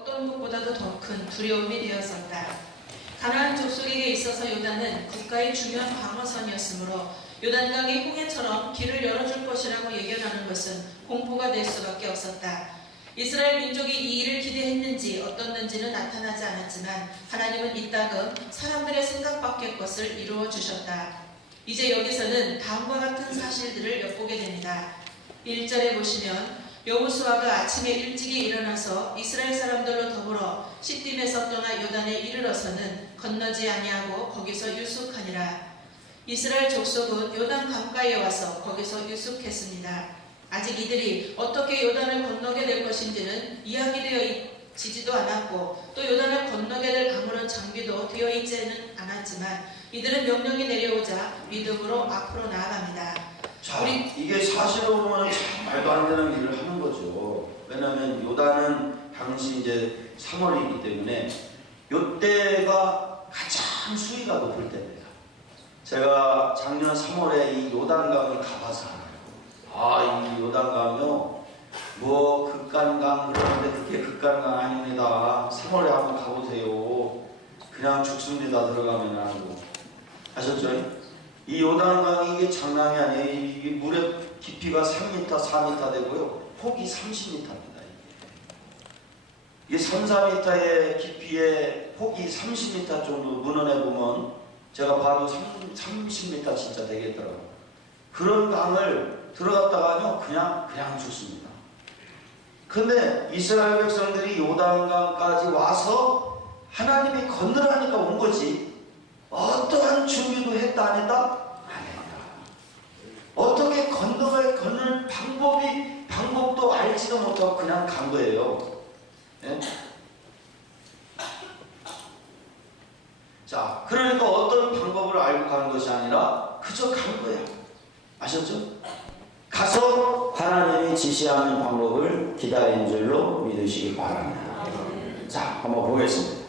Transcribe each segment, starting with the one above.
어떤 것보다도 더 큰 두려움이 되었었다. 가나안 족속에게 있어서 요단은 국가의 중요한 방어선이었으므로 요단강이 홍해처럼 길을 열어줄 것이라고 예견하는 것은 공포가 될 수밖에 없었다. 이스라엘 민족이 이 일을 기대했는지 어떻는지는 나타나지 않았지만 하나님은 이따금 사람들의 생각 밖의 것을 이루어 주셨다. 이제 여기서는 다음과 같은 사실들을 엿보게 됩니다. 1절에 보시면 여호수아가 아침에 일찍이 일어나서 이스라엘 사람들로 더불어 시딤에서 떠나 요단에 이르러서는 건너지 아니하고 거기서 유숙하니라. 이스라엘 족속은 요단 강가에 와서 거기서 유숙했습니다. 아직 이들이 어떻게 요단을 건너게 될 것인지는 이야기되어지지도 않았고 또 요단을 건너게 될 아무런 장비도 되어 있지는 않았지만 이들은 명령이 내려오자 믿음으로 앞으로 나아갑니다. 자, 이게 사실로 보면 참 말도 안 되는 일을 하는 거죠. 왜냐하면 요단은 당시 이제 3월이기 때문에 요때가 가장 수위가 높을 때입니다. 제가 작년 3월에 이 요단강을 가봐서 알아요. 이 요단강이요, 뭐 극간강 그러는데 그게 극간강 아닙니다. 3월에 한번 가보세요. 그냥 죽습니다. 들어가면 하고. 아셨죠? 이 요단강이 이게 장난이 아니에요. 이게 물의 깊이가 3m, 4m 되고요. 폭이 30m입니다. 이게 3, 4m의 깊이에 폭이 30m 정도 문헌에 보면 제가 봐도 30m 진짜 되겠더라고요. 그런 강을 들어갔다가요 그냥 죽습니다. 근데 이스라엘 백성들이 요단강까지 와서 하나님이 건너라니까 온 거지 어떠한 준비도 했다 안 했다? 안 했다. 어떻게 건널 방법도 알지도 못하고 그냥 간 거예요. 예? 자, 그러니까 어떤 방법을 알고 간 것이 아니라 그저 간 거예요. 아셨죠? 가서 하나님이 지시하는 방법을 기다리는 줄로 믿으시기 바랍니다. 자, 한번 보겠습니다.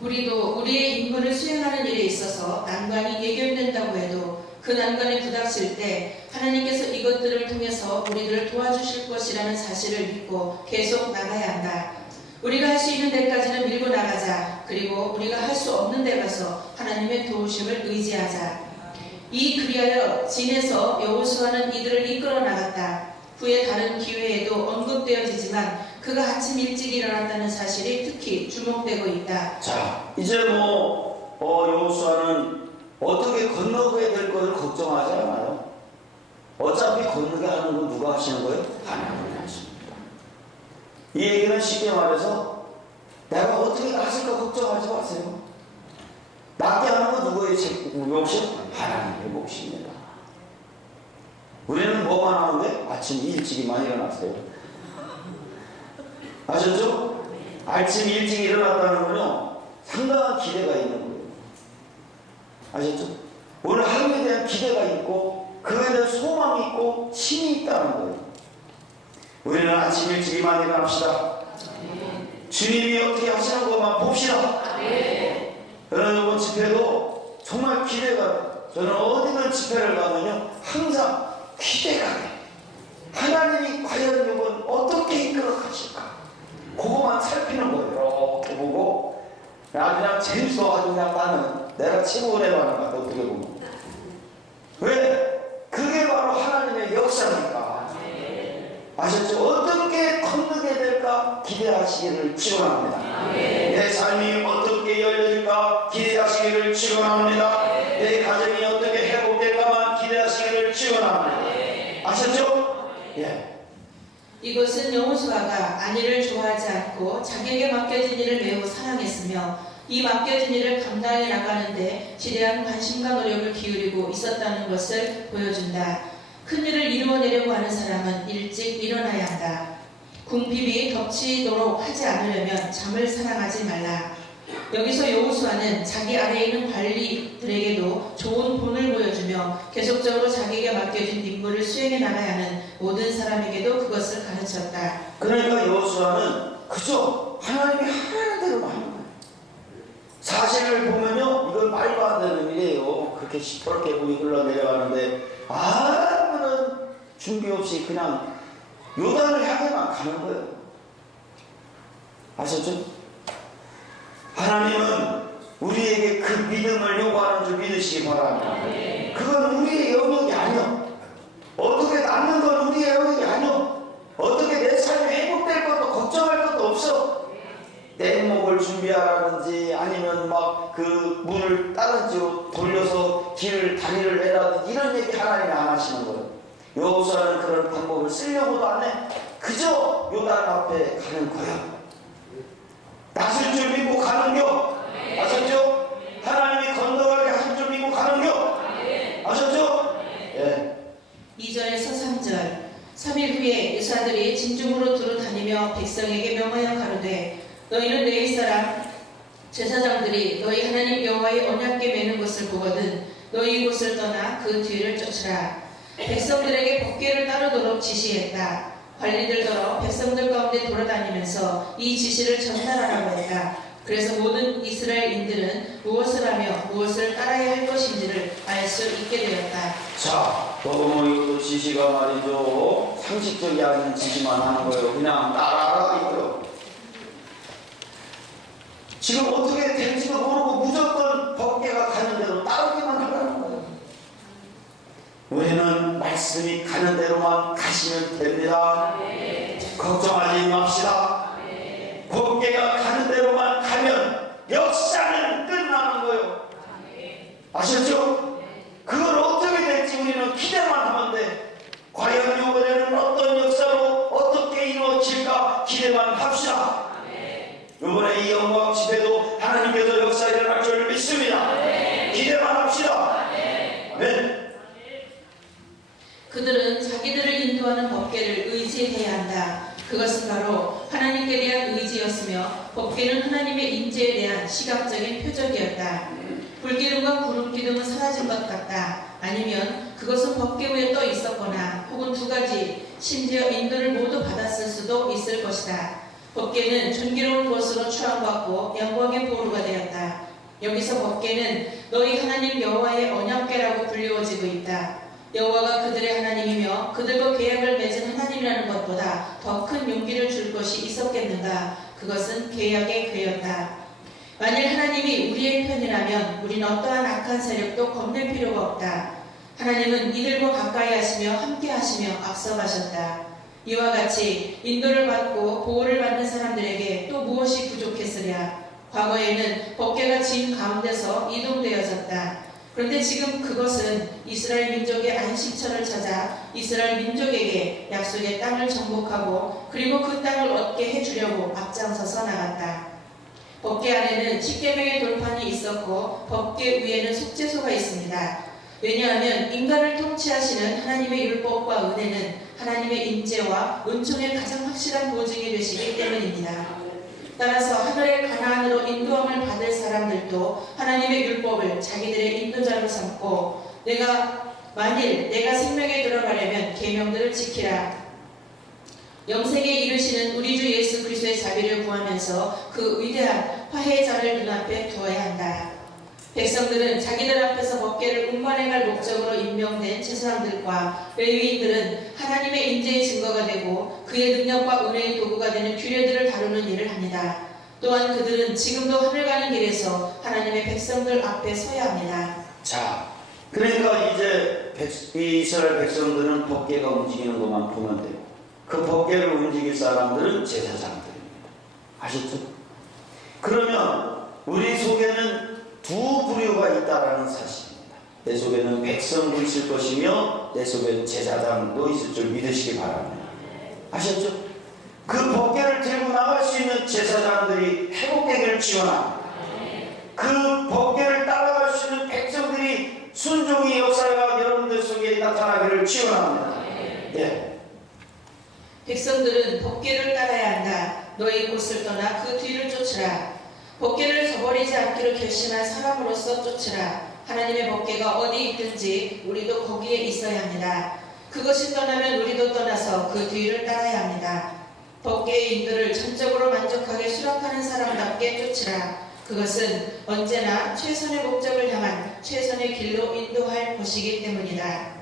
우리도 우리의 임무를 수행하는 일에 있어서 난관이 예견된다고 해도 그 난관에 부닥칠 때 하나님께서 이것들을 통해서 우리들을 도와주실 것이라는 사실을 믿고 계속 나가야 한다. 우리가 할 수 있는 데까지는 밀고 나가자. 그리고 우리가 할 수 없는 데 가서 하나님의 도우심을 의지하자. 이 그리하여 진에서 여호수아는 이들을 이끌어 나갔다. 후에 다른 기회에도 언급되어지지만 그가 아침 일찍 일어났다는 사실이 특히 주목되고 있다. 자, 이제 여호수아는 어떻게 건너가야 될 것을 걱정하지 않아요. 어차피 건너게 하는 건 누가 하시는 거예요? 하나님이 하십니다. 이 얘기는 쉽게 말해서 내가 어떻게 나설까 걱정하지 마세요. 낫게 하는 건 누구의 몫이요? 하나님의 몫입니다. 우리는 뭐만 하는데? 아침 일찍이만 일어났어요. 아셨죠? 아침 일찍 일어났다는 건요 상당한 기대가 있는 거예요. 아셨죠? 오늘 하루에 대한 기대가 있고 그에 대한 소망이 있고 힘이 있다는 거예요. 우리는 아침 일찍이만 일어납시다. 주님이 어떻게 하시는 것만 봅시다. 저는 이번 집회도 정말 기대가, 저는 어디든 집회를 가면요 항상 기대가 돼요. 하나님이 과연 이건 어떻게 이끌어 가실까? 그거만 살피는 거예요. 이렇게 보고 그냥 재밌어가지고 그냥 나는 내가 치고 내려가는 거야. 어떻게 보면 왜? 그게 바로 하나님의 역사니까. 아셨죠? 어떻게 건너게 될까 기대하시기를 축원합니다. 내 삶이 어떻게 열려질까 기대하시기를 축원합니다. 내 가정이 어떻게 회복될까만 기대하시기를 축원합니다. 아셨죠? 예. 이것은 여호수아가 안위를 좋아하지 않고 자기에게 맡겨진 일을 매우 사랑했으며 이 맡겨진 일을 감당해 나가는데 지대한 관심과 노력을 기울이고 있었다는 것을 보여준다. 큰 일을 이루어내려고 하는 사람은 일찍 일어나야 한다. 궁핍이 덮치도록 하지 않으려면 잠을 사랑하지 말라. 여기서 여호수아는 자기 아래에 있는 관리들에게도 좋은 본을 보여주며 계속적으로 자기에게 맡겨진 임무를 수행해 나가야 하는 모든 사람에게도 그것을 가르쳤다. 그러니까 여호수아는 그저 하나님이 하라는 대로만 하는 거예요. 사실을 보면요 이건 말도 안 되는 일이에요. 그렇게 시퍼렇게 물이 흘러내려가는데 아무런 준비 없이 그냥 요단을 향해만 가는 거예요. 아셨죠? 하나님은 우리에게 그 믿음을 요구하는 줄 믿으시기 바랍니다. 그건 우리의 영역이 아니요. 어떻게 낫는 건 우리의 영역이 아니요. 어떻게 내 삶이 회복될 것도 걱정할 것도 없어. 내 목을 준비하라든지 아니면 막 그 문을 다른 지로 돌려서 다리를 내라든지 이런 얘기 하나님이 안 하시는 거예요. 여호수아는 그런 방법을 쓰려고도 안 해. 그저 요단 앞에 가는 거야. 낫을 줄 믿고 가는겨. 아셨죠? 하나님이 건너가게 하실 줄 믿고 가는겨. 아셨죠? 예. 2절에서 3절 3일 후에 유사들이 진중으로 두루 다니며 백성에게 명하여 가로되 너희는 레위 사람 제사장들이 너희 하나님 여호와의 언약궤 매는 것을 보거든 너희 이곳을 떠나 그 뒤를 쫓으라. 백성들에게 법궤를 따르도록 지시했다. 관리들더러 백성들 가운데 돌아다니면서 이 지시를 전달하라고 했다. 그래서 모든 이스라엘인들은 무엇을 하며 무엇을 따라야 할 것인지를 알 수 있게 되었다. 자, 너무 이것도 지시가 말이죠. 상식적이 아닌 지시만 하는 거예요. 그냥 따라하라 이거요. 지금 어떻게 될지도 모르고 무조건 법궤가 가는 대로 따르기만 하라는 거예요. 우리는 말씀이 가는 대로만 가시면 됩니다. 걱정하지 맙시다. 법궤가 가는 대로만 가면 역사는 끝나는 거예요. 아셨죠? 그걸 어떻게 될지 우리는 기대만 하면 돼. 과연 이번에는 어떤 역사로 어떻게 이루어질까 기대만 합시다. 이번에 이 영광 집회도 하나님께서 역사 일어날 줄 믿습니다. 기대만 합시다. 아멘. 그들은 자기들을 인도하는 법궤를 의지해야 한다. 그것은 바로 하나님께 대한 의지였으며 법궤는 하나님의 인재에 대한 시각적인 표적이었다. 불기둥과 구름기둥은 사라진 것 같다. 아니면 그것은 법궤 위에 떠 있었거나 혹은 두 가지 심지어 인도를 모두 받았을 수도 있을 것이다. 법궤는 존귀로운 것으로 추앙받고 영광의 보루가 되었다. 여기서 법궤는 너희 하나님 여호와의 언약궤라고 불리워지고 있다. 여호와가 그들의 하나님이며 그들과 계약을 맺은 하나님이라는 것보다 더 큰 용기를 줄 것이 있었겠는가? 그것은 계약의 궤였다. 만일 하나님이 우리의 편이라면 우린 어떠한 악한 세력도 겁낼 필요가 없다. 하나님은 이들과 가까이 하시며 함께 하시며 앞서가셨다. 이와 같이 인도를 받고 보호를 받는 사람들에게 또 무엇이 부족했으랴? 과거에는 법궤가 진 가운데서 이동되어졌다. 그런데 지금 그것은 이스라엘 민족의 안식처를 찾아 이스라엘 민족에게 약속의 땅을 정복하고 그리고 그 땅을 얻게 해주려고 앞장서서 나갔다. 법궤 안에는 십계명의 돌판이 있었고 법궤 위에는 속죄소가 있습니다. 왜냐하면 인간을 통치하시는 하나님의 율법과 은혜는 하나님의 인재와 은총의 가장 확실한 보증이 되시기 때문입니다. 따라서 하늘의 가나안으로 인도함을 받을 사람들도 하나님의 율법을 자기들의 인도자로 삼고 만일 내가 생명에 들어가려면 계명들을 지키라. 영생에 이르시는 우리 주 예수 그리스도의 자비를 구하면서 그 위대한 화해자를 눈앞에 두어야 한다. 백성들은 자기들 앞에서 법궤를 운반해갈 목적으로 임명된 제사장들과 레위인들은 하나님의 인재의 증거가 되고 그의 능력과 은혜의 도구가 되는 규례들을 다루는 일을 합니다. 또한 그들은 지금도 하늘 가는 길에서 하나님의 백성들 앞에 서야 합니다. 자, 그러니까 이제 이스라엘 백성들은 법궤가 움직이는 것만 보면 돼요. 그 법궤를 움직일 사람들은 제사장들입니다. 아셨죠? 그러면 우리 속에는 두 부류가 있다라는 사실입니다. 내 속에는 백성도 있을 것이며 내 속에는 제사장도 있을 줄 믿으시기 바랍니다. 아셨죠? 그 법궤를 들고 나갈 수 있는 제사장들이 회복되기를 지원합니다. 그 법궤를 따라갈 수 있는 백성들이 순종의 역사가 여러분들 속에 나타나기를 지원합니다. 예. 백성들은 법궤를 따라야 한다. 너희 곳을 떠나 그 뒤를 쫓으라. 법궤를 저버리지 않기로 결심한 사람으로서 쫓으라. 하나님의 법궤가 어디 있든지 우리도 거기에 있어야 합니다. 그것이 떠나면 우리도 떠나서 그 뒤를 따라야 합니다. 법궤의 인도를 전적으로 만족하게 수락하는 사람답게 쫓으라. 그것은 언제나 최선의 목적을 향한 최선의 길로 인도할 것이기 때문이다.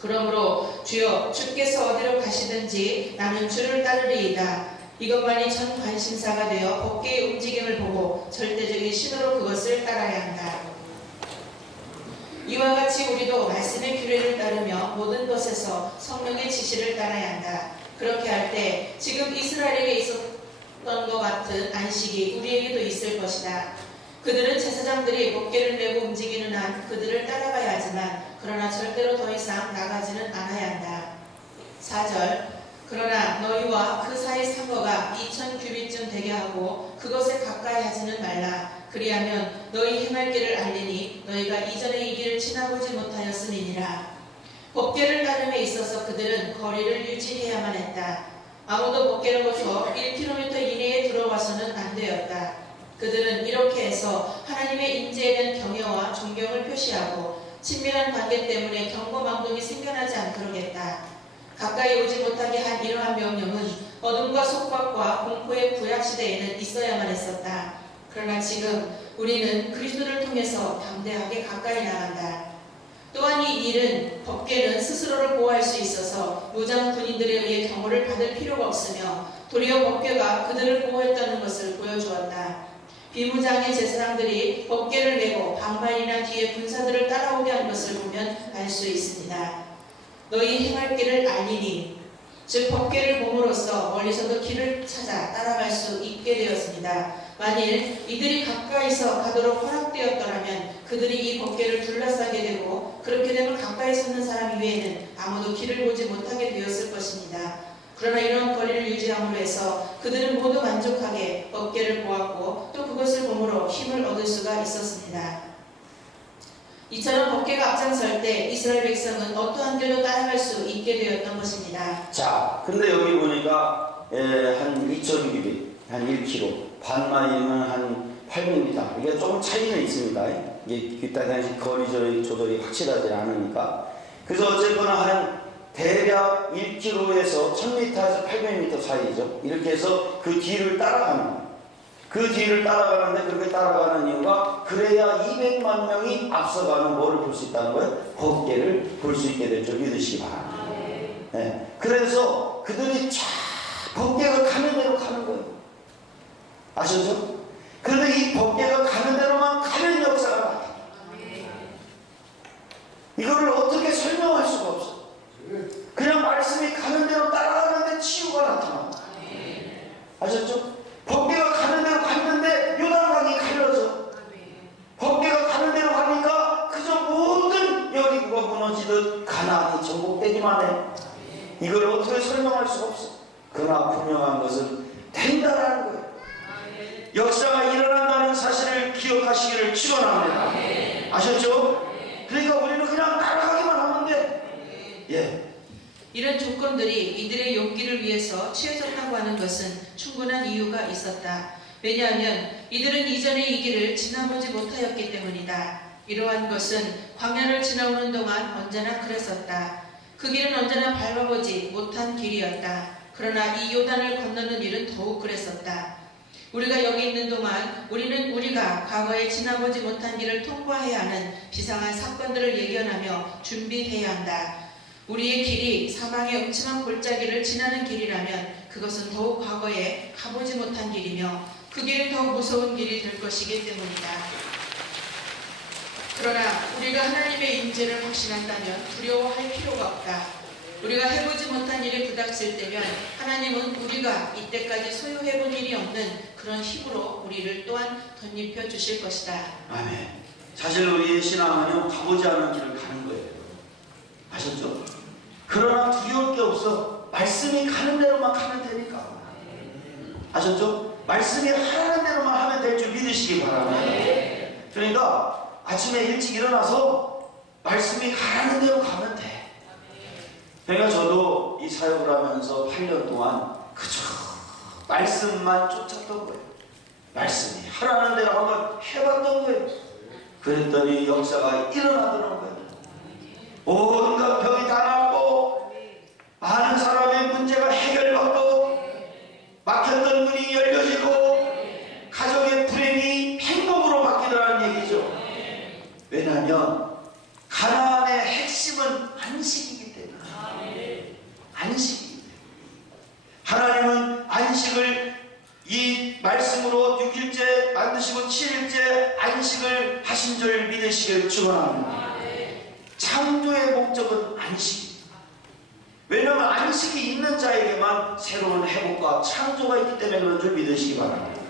그러므로 주여 주께서 어디로 가시든지 나는 주를 따르리이다. 이것만이 전 관심사가 되어 법계의 움직임을 보고 절대적인 신호로 그것을 따라야 한다. 이와 같이 우리도 말씀의 규례를 따르며 모든 것에서 성령의 지시를 따라야 한다. 그렇게 할 때 지금 이스라엘에게 있었던 것 같은 안식이 우리에게도 있을 것이다. 그들은 제사장들이 법궤를 메고 움직이는 한 그들을 따라가야 하지만 그러나 절대로 더 이상 나가지는 않아야 한다. 4절 그러나 너희와 그 사이 상거가 2000규빗쯤 되게 하고 그것에 가까이 하지는 말라. 그리하면 너희 행할 길을 알리니 너희가 이전에 이 길을 지나보지 못하였음이니라. 법궤를 따름에 있어서 그들은 거리를 유지해야만 했다. 아무도 법궤로부터 1km 이내에 들어와서는 안 되었다. 그들은 이렇게 해서 하나님의 임재에 대한 경외와 존경을 표시하고 친밀한 관계 때문에 경고망동이 생겨나지 않도록 했다. 가까이 오지 못하게 한 이러한 명령은 어둠과 속박과 공포의 구약시대에는 있어야만 했었다. 그러나 지금 우리는 그리스도를 통해서 담대하게 가까이 나간다. 또한 이 일은 법궤는 스스로를 보호할 수 있어서 무장 군인들에 의해 경호를 받을 필요가 없으며 도리어 법궤가 그들을 보호했다는 것을 보여주었다. 비무장의 제사장들이 법궤를 메고 방반이나 뒤에 군사들을 따라오게 한 것을 보면 알 수 있습니다. 너희 행할 길을 알리니 즉 법궤를 봄으로써 멀리서도 길을 찾아 따라갈 수 있게 되었습니다. 만일 이들이 가까이서 가도록 허락되었더라면 그들이 이 법궤를 둘러싸게 되고 그렇게 되면 가까이 섰는 사람 이외에는 아무도 길을 보지 못하게 되었을 것입니다. 그러나 이런 거리를 유지함으로 해서 그들은 모두 만족하게 법궤를 보았고 또 그것을 봄으로 힘을 얻을 수가 있었습니다. 이처럼 법궤가 앞장설 때 이스라엘 백성은 어떠한 길도 따라갈 수 있게 되었던 것입니다. 자, 근데 여기 보니까 한 2,000규빗, 한 1km, 반마일이면 한 800m. 이게 조금 차이는 있습니다. 이게 그때 당시 거리 조절이 확실하지 않으니까. 그래서 어쨌거나 한 대략 1km에서 1000m에서 800m 사이죠. 이렇게 해서 그 뒤를 따라가는 거예요. 그 뒤를 따라가는데 그렇게 따라가는 이유가 그래야 200만 명이 앞서가는 뭐를 볼 수 있다는 거예요? 법궤를 볼 수 있게 될 줄 믿으시기 바랍니다. 네. 그래서 그들이 쫙 법궤가 가는 대로 가는 거예요. 아셨죠? 그런데 이 법궤가 가는 대로만 가는 역사가 나타나요. 이거를 어떻게 설명할 수가 없어요. 그냥 말씀이 가는 대로 따라가는데 치유가 나타납니다. 아셨죠? 법궤가 가는 대로 갔는데 요단강이 갈라져. 법궤가 가는 대로 가니까 그저 모든 여리고가 무너지듯 가나안이 정복되기만 해. 이걸 어떻게 설명할 수가 없어. 그러나 분명한 것은 된다라는 거예요. 역사가 일어난다는 사실을 기억하시기를 축원합니다. 아셨죠? 그러니까 우리는 그냥 따라가기만 하면 돼. 예. 이런 조건들이 이들의 용기를 위해서 취해졌다고 하는 것은 충분한 이유가 있었다. 왜냐하면 이들은 이전에 이 길을 지나보지 못하였기 때문이다. 이러한 것은 광야를 지나오는 동안 언제나 그랬었다. 그 길은 언제나 밟아보지 못한 길이었다. 그러나 이 요단을 건너는 일은 더욱 그랬었다. 우리가 여기 있는 동안 우리는 우리가 과거에 지나보지 못한 길을 통과해야 하는 비상한 사건들을 예견하며 준비해야 한다. 우리의 길이 사망의 음침한 골짜기를 지나는 길이라면 그것은 더욱 과거에 가보지 못한 길이며 그 길은 더 무서운 길이 될 것이기 때문이다. 그러나 우리가 하나님의 임재를 확신한다면 두려워할 필요가 없다. 우리가 해보지 못한 일이 부닥칠 때면 하나님은 우리가 이때까지 소유해본 일이 없는 그런 힘으로 우리를 또한 덧입혀 주실 것이다. 아멘. 사실 우리의 신앙은 가보지 않은 길을 가는 거예요. 아셨죠? 그러나 두려울 게 없어. 말씀이 가는 대로만 가면 되니까. 아셨죠? 말씀이 하라는 대로만 하면 될 줄 믿으시기 바랍니다. 그러니까 아침에 일찍 일어나서 말씀이 가라는 대로 가면 돼. 그러니까 저도 이 사역을 하면서 8년 동안 그저 말씀만 쫓았던 거예요. 말씀이 하라는 대로 한번 해봤던 거예요. 그랬더니 역사가 일어나더라는 거예요. 온갖 병이 다 낫고 많은 사람의 문제가 해결받고 막혔던 문이 열려지고 가정의 불행이 행복으로 바뀌더라는 얘기죠. 왜냐하면 가나안의 핵심은 안식이기 때문에. 안식이기 때문에. 하나님은 안식 안식을 이 말씀으로 6일째 만드시고 7일째 안식을 하신 줄 믿으시길 축원합니다. 창조의 목적은 안식입니다. 왜냐하면 안식이 있는 자에게만 새로운 회복과 창조가 있기 때문에 그런 줄 믿으시기 바랍니다.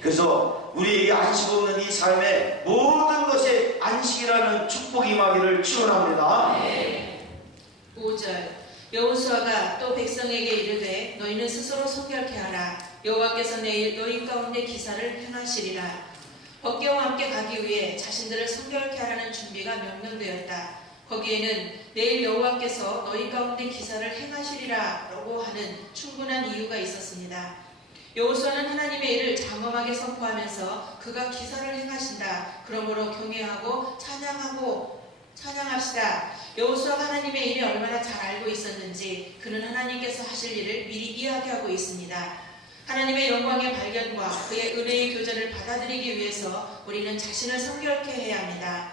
그래서 우리에게 안식 없는 이 삶에 모든 것에 안식이라는 축복이 임하기를 축원합니다. 5절 여호수아가 또 백성에게 이르되 너희는 스스로 성결케 하라. 여호와께서 내일 너희 가운데 기사를 행하시리라. 법궤와 함께 가기 위해 자신들을 성결케 하라는 준비가 명령되었다. 거기에는 내일 여호와께서 너희 가운데 기사를 행하시리라 라고 하는 충분한 이유가 있었습니다. 여호수아는 하나님의 일을 장엄하게 선포하면서 그가 기사를 행하신다. 그러므로 경외하고 찬양합시다. 여호수아가 하나님의 일을 얼마나 잘 알고 있었는지 그는 하나님께서 하실 일을 미리 이야기하고 있습니다. 하나님의 영광의 발견과 그의 은혜의 교제를 받아들이기 위해서 우리는 자신을 성결케 해야 합니다.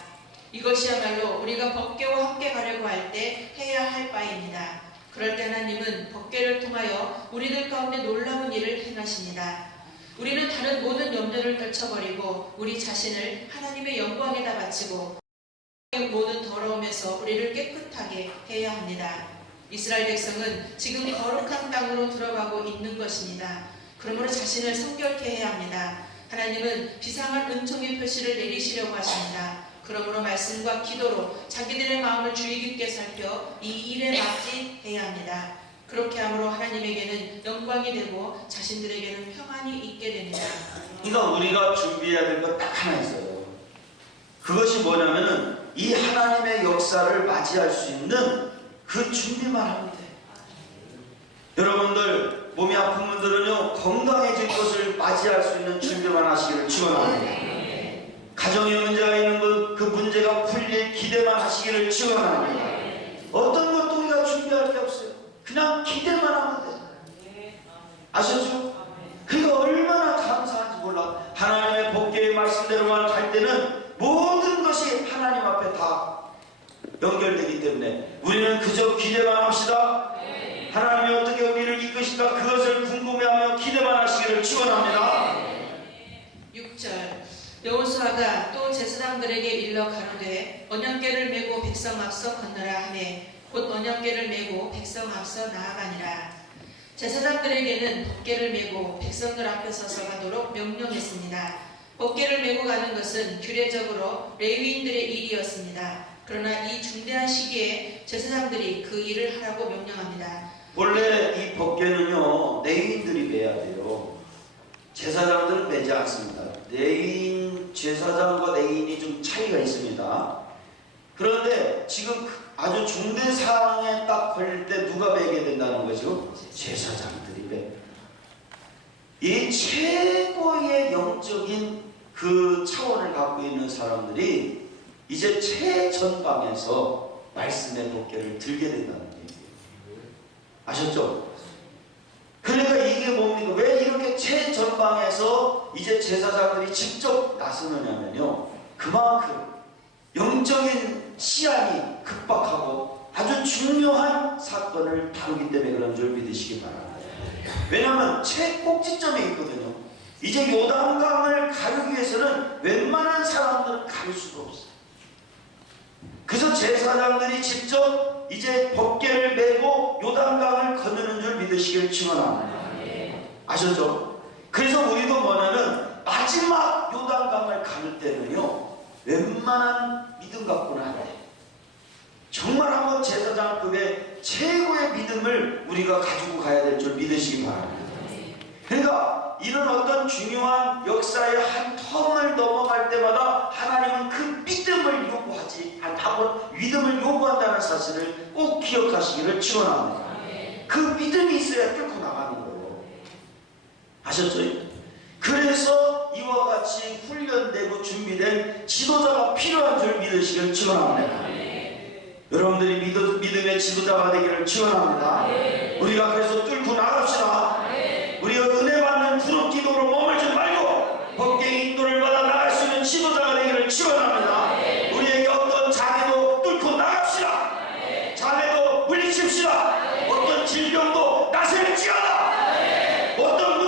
이것이야말로 우리가 법궤와 함께 가려고 할 때 해야 할 바입니다. 그럴 때 하나님은 법궤를 통하여 우리들 가운데 놀라운 일을 행하십니다. 우리는 다른 모든 염려를 떨쳐버리고 우리 자신을 하나님의 영광에다 바치고 모든 더러움에서 우리를 깨끗하게 해야 합니다. 이스라엘 백성은 지금 거룩한 땅으로 들어가고 있는 것입니다. 그러므로 자신을 성결케 해야 합니다. 하나님은 비상한 은총의 표시를 내리시려고 하십니다. 그러므로 말씀과 기도로 자기들의 마음을 주의 깊게 살펴 이 일에 맞이해야 합니다. 그렇게 함으로 하나님에게는 영광이 되고 자신들에게는 평안이 있게 됩니다. 그러니까 우리가 준비해야 될 것 딱 하나 있어요. 그것이 뭐냐면은 이 하나님의 역사를 맞이할 수 있는 그 준비만 하면 돼요. 여러분들 몸이 아픈 분들은요 건강해질 것을 맞이할 수 있는 준비만 하시기를 축원합니다. 가정에 문제가 있는 그 문제가 풀릴 기대만 하시기를 축원합니다. 어떤 것도 우리가 준비할 게 없어요. 그냥 기대만 하면 돼요. 아셨죠? 그러니까 얼마나 감사한지 몰라. 하나님의 법궤의 말씀대로만 갈 때는 모든 것이 하나님 앞에 다 연결되기 때문에 우리는 그저 기대만 합시다. 하나님이 어떻게 우리를 이끄실까 그것을 궁금해하며 기대만 하시기를 축원합니다. 6절 여호수아가 또 제사장들에게 일러 가로되 언약궤를 메고 백성 앞서 건너라 하매 곧 언약궤를 메고 백성 앞서 나아가니라. 제사장들에게는 법궤를 메고 백성들 앞에 서서 가도록 명령했습니다. 법궤를 메고 가는 것은 규례적으로 레위인들의 일이었습니다. 그러나 이 중대한 시기에 제사장들이 그 일을 하라고 명령합니다. 원래 이 법궤는요 레위인들이 매야 돼요. 제사장들은 매지 않습니다. 제사장과 레위인이 좀 차이가 있습니다. 그런데 지금 아주 중대 사항에 딱 걸릴 때 누가 매게 된다는 거죠? 제사장들이 매. 이 최고의 영적인 그 차원을 갖고 있는 사람들이 이제 최전방에서 말씀의 법궤를 들게 된다는 얘기예요. 아셨죠? 그러니까 이게 뭡니까? 왜 이렇게 최전방에서 이제 제사장들이 직접 나서느냐면요. 그만큼 영적인 시간이 급박하고 아주 중요한 사건을 다루기 때문에 그런 줄 믿으시기 바랍니다. 왜냐하면 최꼭지점에 있거든요. 이제 요단강을 가르기 위해서는 웬만한 사람들은 가를 수가 없어요. 그래서 제사장들이 직접 이제 법궤를 메고 요단강을 건너는 줄 믿으시길 축원합니다. 아셨죠? 그래서 우리도 뭐냐면 마지막 요단강을 가를 때는요 웬만한 믿음 갖고는 안 돼. 정말 한번 제사장급의 최고의 믿음을 우리가 가지고 가야 될 줄 믿으시기 바랍니다. 그러니까 이런 어떤 중요한 역사의 한 텀을 넘어갈 때마다 하나님은 그 믿음을 요구하지 않고 믿음을 요구한다는 사실을 꼭 기억하시기를 축원합니다. 그 믿음이 있어야 뚫고 나가는 거예요. 아셨죠? 그래서 이와 같이 훈련되고 준비된 지도자가 필요한 줄 믿으시기를 축원합니다. 여러분들이 믿음의 지도자가 되기를 축원합니다. 우리가 그래서 뚫고 나갑시다. 우리가 은혜 받는 부르 기도로 머물지 말고 법궤의 인도를 받아 나갈 수 있는 지도자가 되기를 축원합니다. 우리에게 어떤 장애도 뚫고 나갑시다. 장애도 물리칩시다. 어떤 질병도 나설지어다. 어떤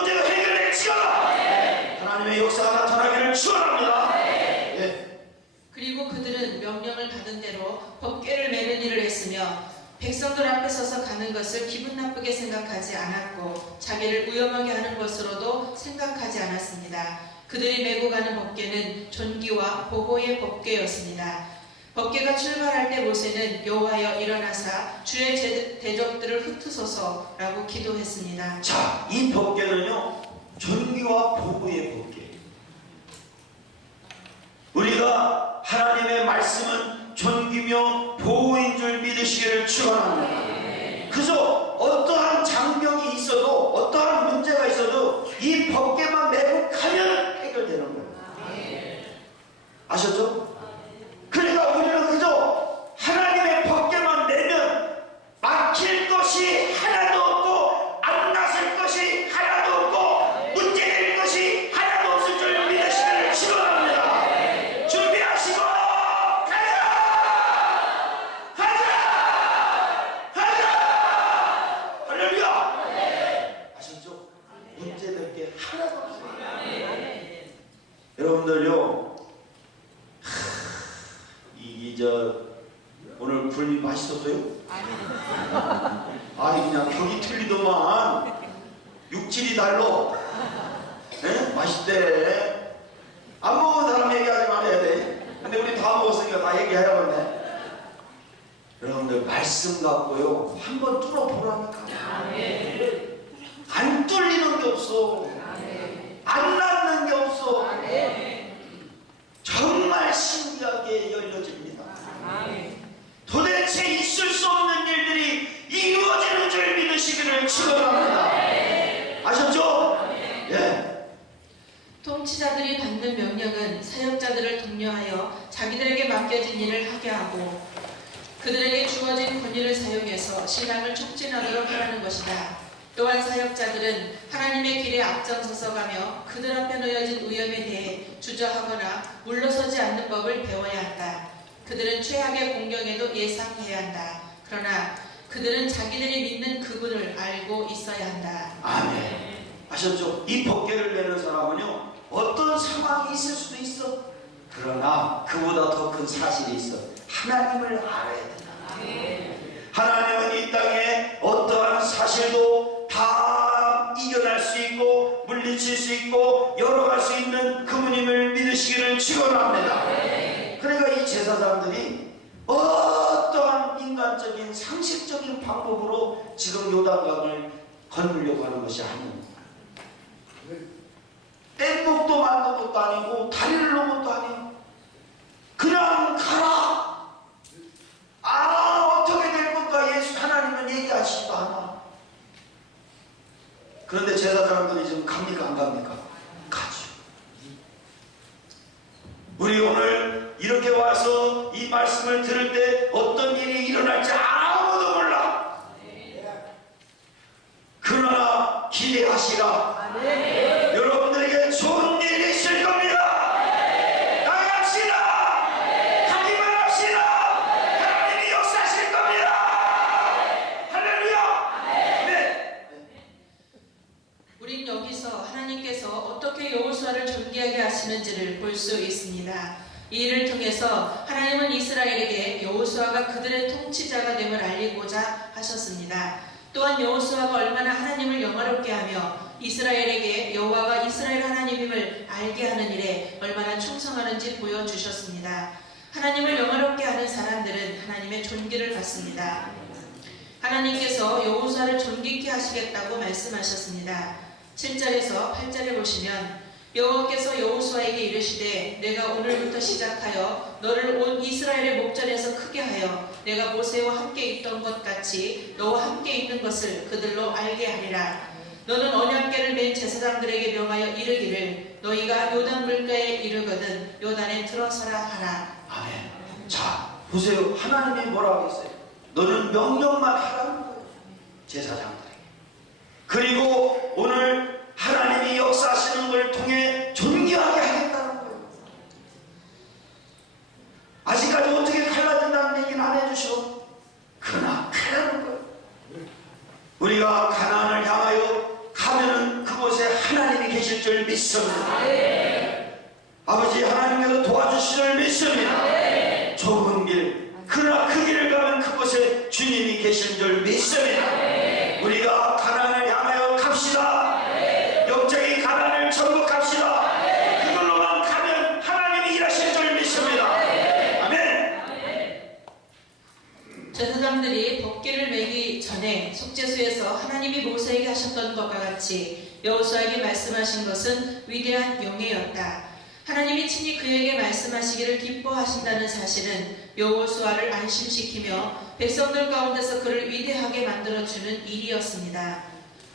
가는 것을 기분 나쁘게 생각하지 않았고 자기를 위험하게 하는 것으로도 생각하지 않았습니다. 그들이 메고 가는 법궤는 존귀와 보호의 법궤였습니다. 법궤가 출발할 때 모세는 여호와여 일어나사 주의 대적들을 흩으소서라고 기도했습니다. 자, 이 법궤는요, 존귀와 보호의 법궤. 우리가 하나님의 말씀은 존귀며 보호인 줄 믿으시기를 축원합니다. 그저 어떠한 장벽이 있어도, 어떠한 문제가 있어도 이 법궤만 메고 가면 해결되는 거예요. 아셨죠? 그러니까 우리는 그저 하나님의 법궤만 내면 막힐 것이 하나도 없고 안 나설 것이 하나도 없고 문제될 것이 하나도 없을 줄 믿으시기를 축원합니다. 준비하시고 가자! 할렐루야! 아셨죠? 문제될 게 하나도 없어요. 여러분들요, 오늘 굴비 맛있었어요? 아니 그냥 격이 틀리더만 육질이 달러. 네? 맛있대. 안 먹은 사람 얘기하지 말아야 돼. 근데 우리 다 먹었으니까 다 얘기해야겠네. 여러분들 말씀 갖고요 한번 뚫어보라니까. 안 뚫리는 게 없어. 안 낫는 게 없어. 정말 신기하게 열려집니다. 도대체 있을 수 없는 일들이 이루어지는 줄 믿으시기를 축원합니다. 아셨죠? 예. 통치자들이 받는 명령은 사역자들을 독려하여 자기들에게 맡겨진 일을 하게 하고 그들에게 주어진 권위를 사용해서 신앙을 촉진하도록 하라는 것이다. 또한 사역자들은 하나님의 길에 앞장서서 가며 그들 앞에 놓여진 위험에 대해 주저하거나 물러서지 않는 법을 배워야 한다. 그들은 최악의 공경에도 예상해야 한다. 그러나 그들은 자기들이 믿는 그분을 알고 있어야 한다. 아멘. 아셨죠? 이 법궤를 내는 사람은요 어떤 상황이 있을 수도 있어. 그러나 그보다 더 큰 사실이 있어. 하나님을 알아야 된다. 하나님은 이 땅에 어떠한 사실도 다 이겨낼 수 있고 물리칠 수 있고 열어갈 수 있는 그분임을 믿으시기를 축원합니다. 그러니까 이 제사장들이 어떠한 인간적인 상식적인 방법으로 지금 요단강을 건너려고 하는 것이 아니에요. 뗏목도 만든 것도 아니고 다리를 놓은 것도 아니에요. 그냥 가라. 어떻게 될 것과 예수 하나님은 얘기하시지도 않아. 그런데 제사장들이 지금 갑니까 안 갑니까? 가죠. 우리 오늘 이렇게 와서 이 말씀을 들을 때 어떤 일이 일어날지 아무도 몰라. 그러나 기대하시라. 여러분들에게 좋은 일이 있을 겁니다. 나갑시다. 가기만 합시다. 하나님이 역사하실 겁니다. 할렐루야. 네. 우린 여기서 하나님께서 어떻게 여호수아를 존귀하게 하시는지를 볼 수 있습니다. 이 일을 통해서 하나님은 이스라엘에게 여호수아가 그들의 통치자가 됨을 알리고자 하셨습니다. 또한 여호수아가 얼마나 하나님을 영화롭게 하며 이스라엘에게 여호와가 이스라엘 하나님임을 알게 하는 일에 얼마나 충성하는지 보여주셨습니다. 하나님을 영화롭게 하는 사람들은 하나님의 존귀를 받습니다. 하나님께서 여호수아를 존귀케 하시겠다고 말씀하셨습니다. 7절에서 8절에 보시면 여호와께서 여호수아에게 이르시되 내가 오늘부터 시작하여 너를 온 이스라엘의 목전에서 크게 하여 내가 모세와 함께 있던 것 같이 너와 함께 있는 것을 그들로 알게 하리라. 너는 언약궤를 맨 제사장들에게 명하여 이르기를 너희가 요단 물가에 이르거든 요단에 들어서라 하라. 아멘. 자, 보세요. 하나님이 뭐라고 하겠어요? 너는 명령만 하라는 거예요. 제사장들에게. 그리고 오늘 하나님이 역사하시는 걸 통해 존귀하게 하겠다는 거예요. 아직까지 어떻게 갈라진다는 얘기는 안 해주셔. 그러나 가라는 거예요. 우리가 가나안을 향하여 가면은 그곳에 하나님이 계실 줄 믿습니다. 아버지 하나님께서 도와주실 줄 믿습니다. 좁은 길, 그러나 그 길을 가면 그곳에 주님이 계신 줄 믿습니다. 속죄소에서 하나님이 모세에게 하셨던 것과 같이 여호수아에게 말씀하신 것은 위대한 영예였다. 하나님이 친히 그에게 말씀하시기를 기뻐하신다는 사실은 여호수아를 안심시키며 백성들 가운데서 그를 위대하게 만들어주는 일이었습니다.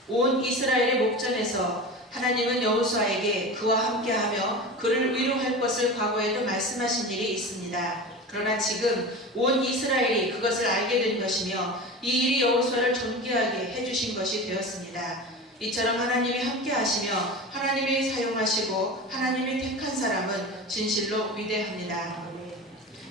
온 이스라엘의 목전에서 하나님은 여호수아에게 그와 함께하며 그를 위로할 것을 과거에도 말씀하신 일이 있습니다. 그러나 지금 온 이스라엘이 그것을 알게 된 것이며 이 일이 여호수아를 존귀하게 해주신 것이 되었습니다. 이처럼 하나님이 함께 하시며 하나님이 사용하시고 하나님이 택한 사람은 진실로 위대합니다.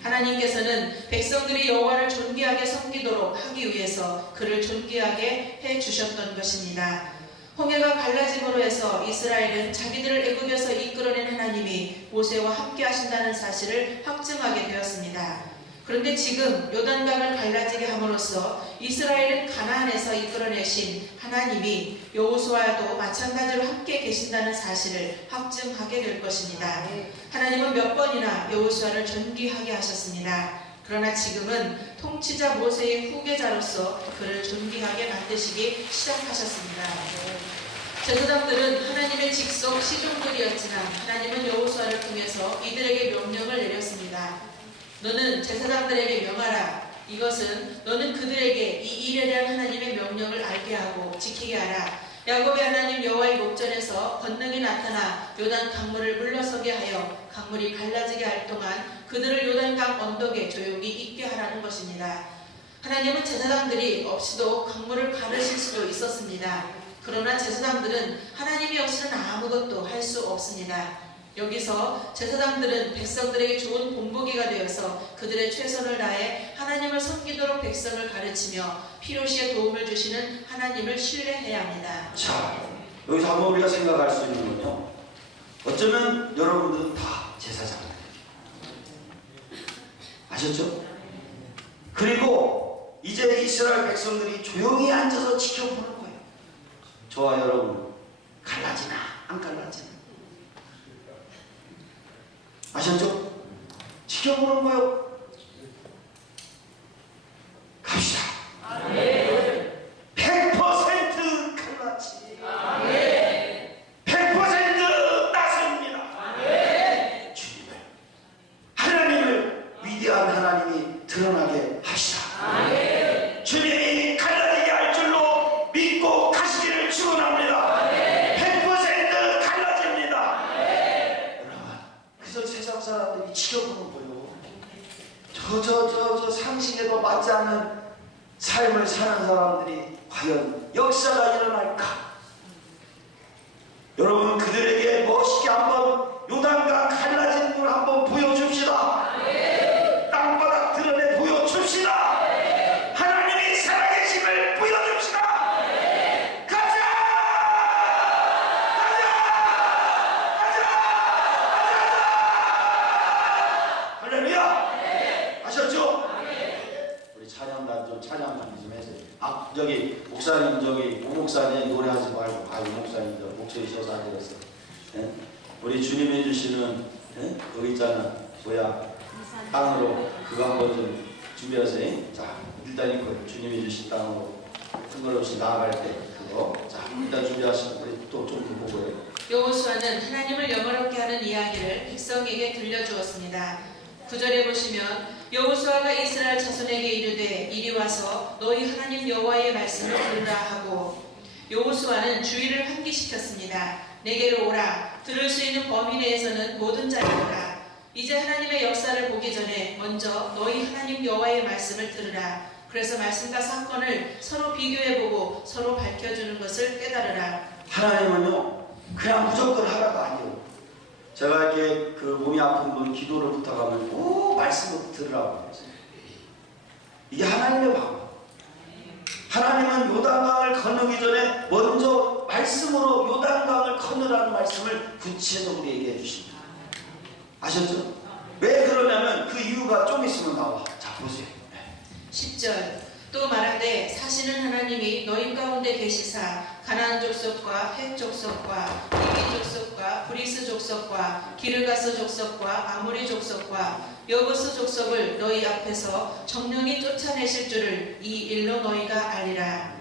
하나님께서는 백성들이 여호와를 존귀하게 섬기도록 하기 위해서 그를 존귀하게 해주셨던 것입니다. 홍해가 갈라짐으로 해서 이스라엘은 자기들을 애굽에서 이끌어낸 하나님이 모세와 함께 하신다는 사실을 확증하게 되었습니다. 그런데 지금 요단강을 갈라지게 함으로써 이스라엘은 가나안에서 이끌어내신 하나님이 여호수아도 마찬가지로 함께 계신다는 사실을 확증하게 될 것입니다. 하나님은 몇 번이나 여호수아를 존귀하게 하셨습니다. 그러나 지금은 통치자 모세의 후계자로서 그를 존귀하게 만드시기 시작하셨습니다. 제사장들은 하나님의 직속 시종들이었지만 하나님은 여호수아를 통해서 이들에게 명령을 내렸습니다. 너는 제사장들에게 명하라. 이것은 너는 그들에게 이 일에 대한 하나님의 명령을 알게 하고 지키게 하라. 야곱의 하나님 여호와의 목전에서 권능이 나타나 요단 강물을 물러서게 하여 강물이 갈라지게 할 동안 그들을 요단강 언덕에 조용히 있게 하라는 것입니다. 하나님은 제사장들이 없이도 강물을 가르실 수도 있었습니다. 그러나 제사장들은 하나님이 없이는 아무것도 할 수 없습니다. 여기서 제사장들은 백성들에게 좋은 본보기가 되어서 그들의 최선을 다해 하나님을 섬기도록 백성을 가르치며 필요시에 도움을 주시는 하나님을 신뢰해야 합니다. 자, 여기서 한번 우리가 생각할 수 있는 건요, 어쩌면 여러분들은 다 제사장이에요. 아셨죠? 그리고 이제 이스라엘 백성들이 조용히 앉아서 지켜보는 거예요. 저와 여러분 갈라지나 안 갈라지나 아셨죠? 지켜보는 거예요. 갑시다. 아멘. 100% 갈라지. 아멘. 100% 나섭니다. 아멘. 주님을, 하나님을, 위대한 하나님이 드러나게 하시라. 아멘. 주님이 갈라지게 할 줄로 믿고 가시기를 축원합니다. 아멘. 100% 갈라집니다. 아멘. 여러분, 그래서 세상 사람들이 지켜보는 거예요. 저 상식에도 맞지 않는 삶을 사는 사람들이 과연 역사가 일어날까? 여러분, 그들에게 멋있게 한번 요단강 갈라진 물 한번 보여줍시다. 네. 땅바닥 드러내 보여줍시다. 네. 하나님이 살아계심을 보여줍시다. 네. 가자! 할렐루야! 네. 아셨죠? 네. 우리 찬양단 좀 찬양 좀 해주세요. 아, 저기 목사님, 저기 오 목사님 노래하지 말고, 아, 이 목사님 저 목소리 쉬어서 안 되겠어. 예? 우리 주님 해주시는, 예? 그거 있잖아, 뭐야, 땅으로 그거 한번 좀 준비하세요. 자, 일단 이거 주님 해주신 땅으로 뜬금없이 나아갈 때 그거, 자, 일단 준비하시고 우리 또 좀 보고요. 여호수아는 하나님을 영화롭게 하는 이야기를 백성에게 들려주었습니다. 9절에 보시면 여호수아가 이스라엘 자손에게 이르되 이리 와서 너희 하나님 여호와의 말씀을 들으라 하고, 여호수아는 주의를 환기시켰습니다. 내게로 오라. 들을 수 있는 범위 내에서는 모든 자리로라. 이제 하나님의 역사를 보기 전에 먼저 너희 하나님 여호와의 말씀을 들으라. 그래서 말씀과 사건을 서로 비교해보고 서로 밝혀주는 것을 깨달으라. 하나님은요, 그냥 무조건 하라가 아니에요. 제가 이렇게 그 몸이 아픈 분 기도를 부탁하면 꼭 말씀을 들으라고 했어요. 이게 하나님의 방법. 하나님은 요단강을 건너기 전에 먼저 말씀으로 요단강을 건너라는 말씀을 구체적으로 얘기해 주십니다. 아셨죠? 왜 그러냐면 그 이유가 좀 있으면 나와. 자, 보세요. 10절 또 말하되 사시는 하나님이 너희 가운데 계시사 가나안 족속과 헷 족속과 히비 족속과 브리스 족속과 기르가스 족속과 아모리 족속과 여부스 족속을 너희 앞에서 정령이 쫓아내실 줄을 이 일로 너희가 알리라.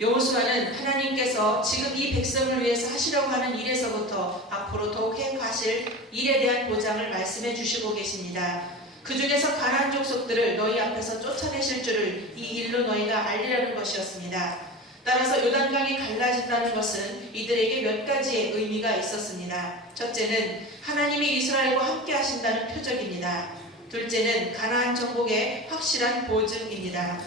여호수아는 하나님께서 지금 이 백성을 위해서 하시려고 하는 일에서부터 앞으로 더욱 행하실 일에 대한 보장을 말씀해 주시고 계십니다. 그 중에서 가나안 족속들을 너희 앞에서 쫓아내실 줄을 이 일로 너희가 알리라는 것이었습니다. 따라서 요단강이 갈라진다는 것은 이들에게 몇 가지의 의미가 있었습니다. 첫째는 하나님이 이스라엘과 함께 하신다는 표적입니다. 둘째는 가나안 정복의 확실한 보증입니다.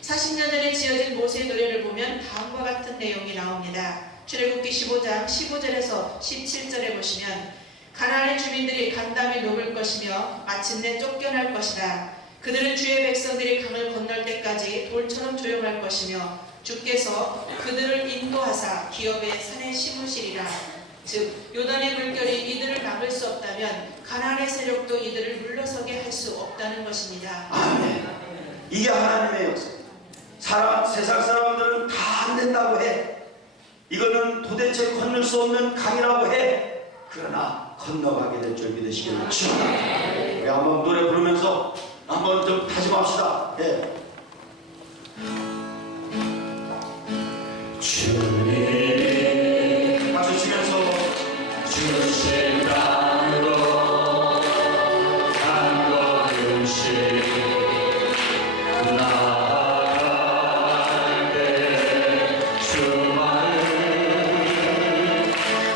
40년 전에 지어진 모세의 노래를 보면 다음과 같은 내용이 나옵니다. 출애굽기 15장 15절에서 17절에 보시면 가나안의 주민들이 간담이 녹을 것이며 마침내 쫓겨날 것이다. 그들은 주의 백성들이 강을 건널 때까지 돌처럼 조용할 것이며 주께서 그들을 인도하사 기업의 산에 심으시리라. 즉 요단의 물결이 이들을 막을 수 없다면 가나안의 세력도 이들을 물러서게 할 수 없다는 것입니다. 아멘. 이게 하나님의 역사. 세상 사람들은 다 안 된다고 해. 이거는 도대체 건널 수 없는 강이라고 해. 그러나 건너가게 될 줄 믿으시기를 축원합니다. 우리 한번 노래 부르면서 한번 좀 다짐합시다. 예. 주님 박수 치면서 주신 땅으로 한 걸음씩 나아갈 때 수많은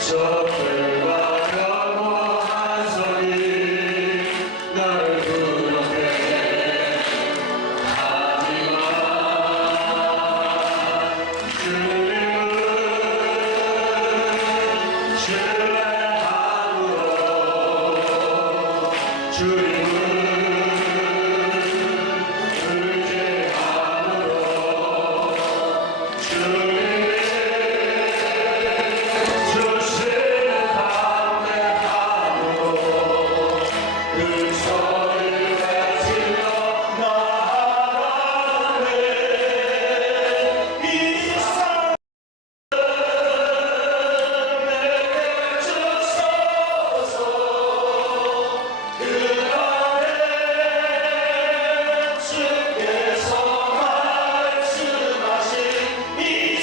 적들과 경고한 소리 나를 부르게 하지만 주께서 말씀하신 이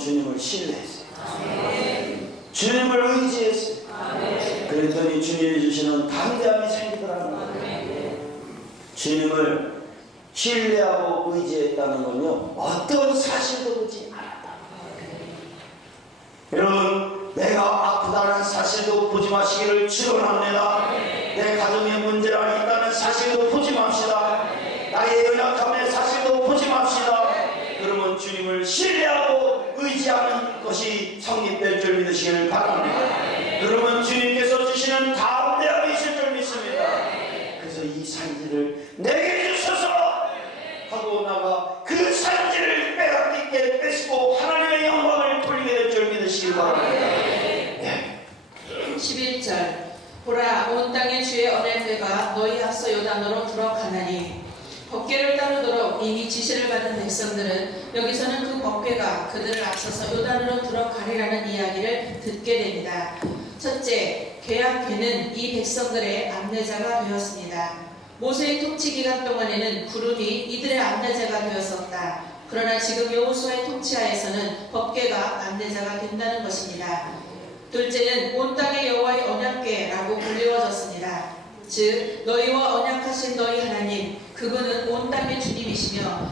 주님을 신뢰했어요. 주님을 의지했어요. 그랬더니 주님이 주시는 담대함이 생기더라는 거예요. 주님을 신뢰하고 의지했다는 건요, 어떤 사실도 보지 않았다. 여러분, 내가 아프다는 사실도 보지 마시기를 축원합니다. 내 가정에 문제가 있다는 사실도 보지 맙시다. 나의 연약함의 사실도 보지 맙시다. 그러면 주님을 신뢰하고 의지하는 것이 성립될 줄 믿으시기를 바랍니다. 그러면 주님께서 주시는 담대함이 있을 줄 믿습니다. 그래서 이 산지를 내게 주셔서 하고 나가 그 산지를 빼앗기게 뺏고 하나님의 영광을 돌리게 될 줄 믿으시기 바랍니다. 11절 보라 온 땅의 주의 언약궤가 너희 앞서 요단으로 들어가나니 법궤를 따르도록 이미 지시를 받은 백성들은 여기서는 그 법궤가 그들을 앞서서 요단으로 들어가리라는 이야기를 듣게 됩니다. 첫째, 계약궤는 이 백성들의 안내자가 되었습니다. 모세의 통치 기간 동안에는 구름이 이들의 안내자가 되었었다. 그러나 지금 여호수아의 통치하에서는 법궤가 안내자가 된다는 것입니다. 둘째는 온 땅의 여호와의 언약궤라고 불리워졌습니다. 즉 너희와 언약하신 너희 하나님, 그분은 온 땅의 주님이시며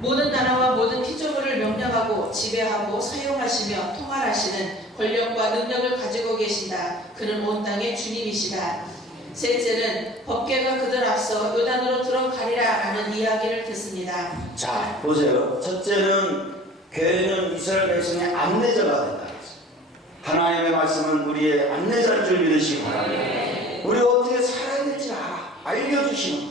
모든 나라와 모든 피조물을 명령하고 지배하고 사용하시며 통할하시는 권력과 능력을 가지고 계신다. 그는 온 땅의 주님이시다. 셋째는 법궤가 그들 앞서 요단으로 들어가리라라는 이야기를 듣습니다. 자, 보세요. 첫째는 교회는 이스라엘 백성의 안내자가 된다. 하나님의 말씀은 우리의 안내자인 줄 믿으시기 바랍니다. 우리가 어떻게 살아야 될지 알려주시는.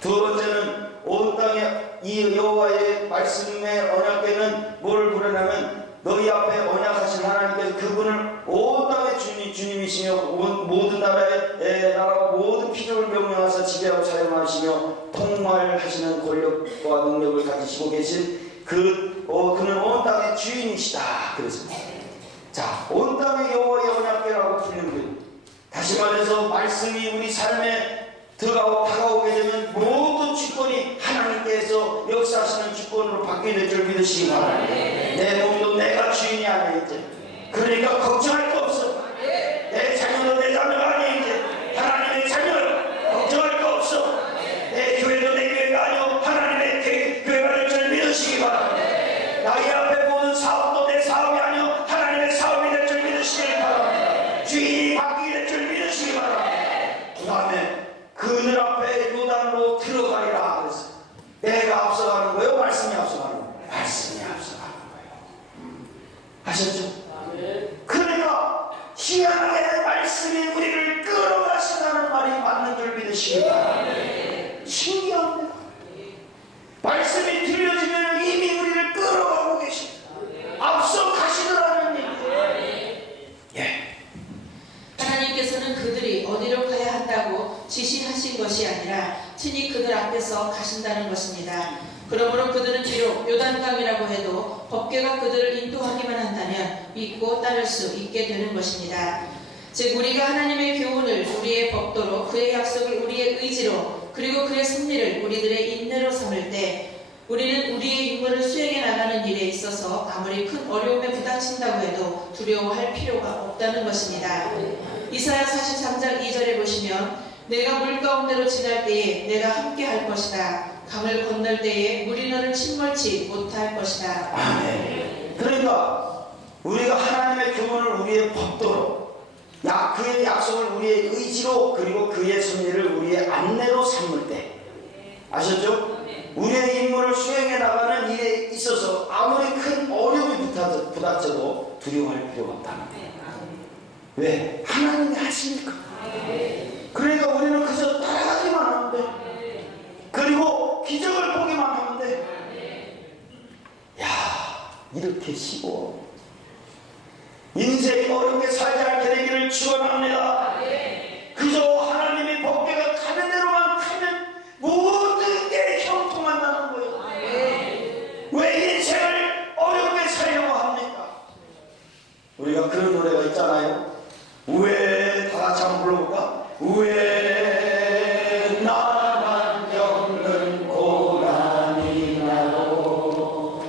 두 번째는 온 땅에 이 여호와의 말씀의 언약궤는 뭘 부르냐면 너희 앞에 언약하신 하나님께서 그분을 온 땅의 주님이시며 모든 나라와 모든 피조를 명령하사 지배하고 사용하시며 통말하시는 권력과 능력을 가지시고 계신 그는 온 땅의 주인이시다. 그래서 자, 온 땅의 여호와의 언약궤라고 불리는 거예요. 다시 말해서 말씀이 우리 삶에 다가오게 되면 모든 주권이 하나님께서 역사하시는 주권으로 바뀌게 될 줄 믿으시기 바랍니다. 내 몸도 내가 주인이 아니야 이제. 그러니까 걱정할 거 없어. 내 자녀도 내 자녀가 아니야 이제. 하나님의 자녀 걱정할 거 없어. 내 교회도 내 교회가 아니요 하나님의 교회가 될 줄 믿으시기 바랍니다. 나의 앞에 모든 사업도 내 사업이 아니요 하나님의 사업이 될 줄 믿으시기 바랍니다. 주인이 바뀌게 될 줄 믿으시기 바랍니다. 그 다음에 그늘 앞에 요단으로 들어가리라. 그래서 내가 앞서가는 거예요? 말씀이 앞서가는 거예요? 말씀이 앞서가는 거예요. 아셨죠? 그러니까 희한하게 말씀이 우리를 끌어가신다는 말이 맞는 줄 믿으시기 바랍니다. 신기합니다. 말씀이 들려지면 이미 우리를 끌어가고 계십니다. 앞서 가시더라는 얘기예요. 예. 하나님께서는 그들이 어디로 가야 한다고 지시하신 것이 아니라 친히 그들 앞에서 가신다는 것입니다. 그러므로 그들은 비록 요단강이라고 해도 법궤가 그들을 인도하기만 한다면 믿고 따를 수 있게 되는 것입니다. 즉 우리가 하나님의 교훈을 우리의 법도로, 그의 약속을 우리의 의지로, 그리고 그의 섭리를 우리들의 인내로 삼을 때 우리는 우리의 임무를 수행해 나가는 일에 있어서 아무리 큰 어려움에 부닥친다고 해도 두려워할 필요가 없다는 것입니다. 이사야 43장 2절에 보시면 내가 물 가운데로 지날 때에 내가 함께 할 것이다. 강을 건널 때에 물이 너를 침몰치 못할 것이다. 아멘. 그러니까 우리가 하나님의 교훈을 우리의 법도로, 그의 약속을 우리의 의지로, 그리고 그의 섭리를 우리의 안내로 삼을 때, 아셨죠? 우리의 임무를 수행해 나가는 일에 있어서 아무리 큰 어려움이 부닥쳐도 두려워할 필요가 없다는 거예요. 왜? 하나님이 하시니까. 그러니까 우리는 그저 따라가기만 하면 돼. 그리고 기적을 보기만 하면 돼. 야, 이렇게 쉬워. 인생이 어렵게 살지 않게 되기를 축원합니다. 그저 하나님의 법궤가 가는 대로만 가면 모든 게 형통한다는 거예요. 왜 인생을 어렵게 살려고 합니까? 우리가 그런 노래가 있잖아요. 왜, 다 같이 한번 불러볼까? 왜 나만 겪는 고난이 나도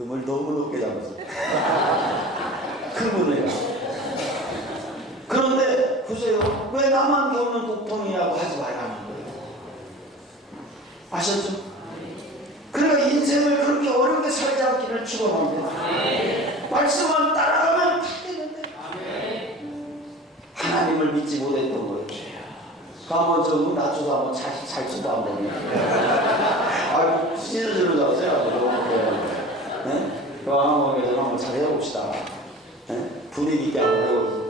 음을 너무 높게 잡았어. 큰 은혜가. 그런데 보세요. 왜 나만 겪는 고통이라고 하지 말라는 거예요. 아셨죠? 그러니까 인생을 그렇게 어렵게 살지 않기를 축원합니다. 말씀만 따라가면 다 되는데 하나님을 믿지 못했던 거예요. 한번 좀 낮춰서 한번 잘치도 한번. 아, 찢어지는 줄 알았어요. 네? 그 한번에서 한번 잘 해봅시다. 네? 분위기 있게 한번 해봅시다.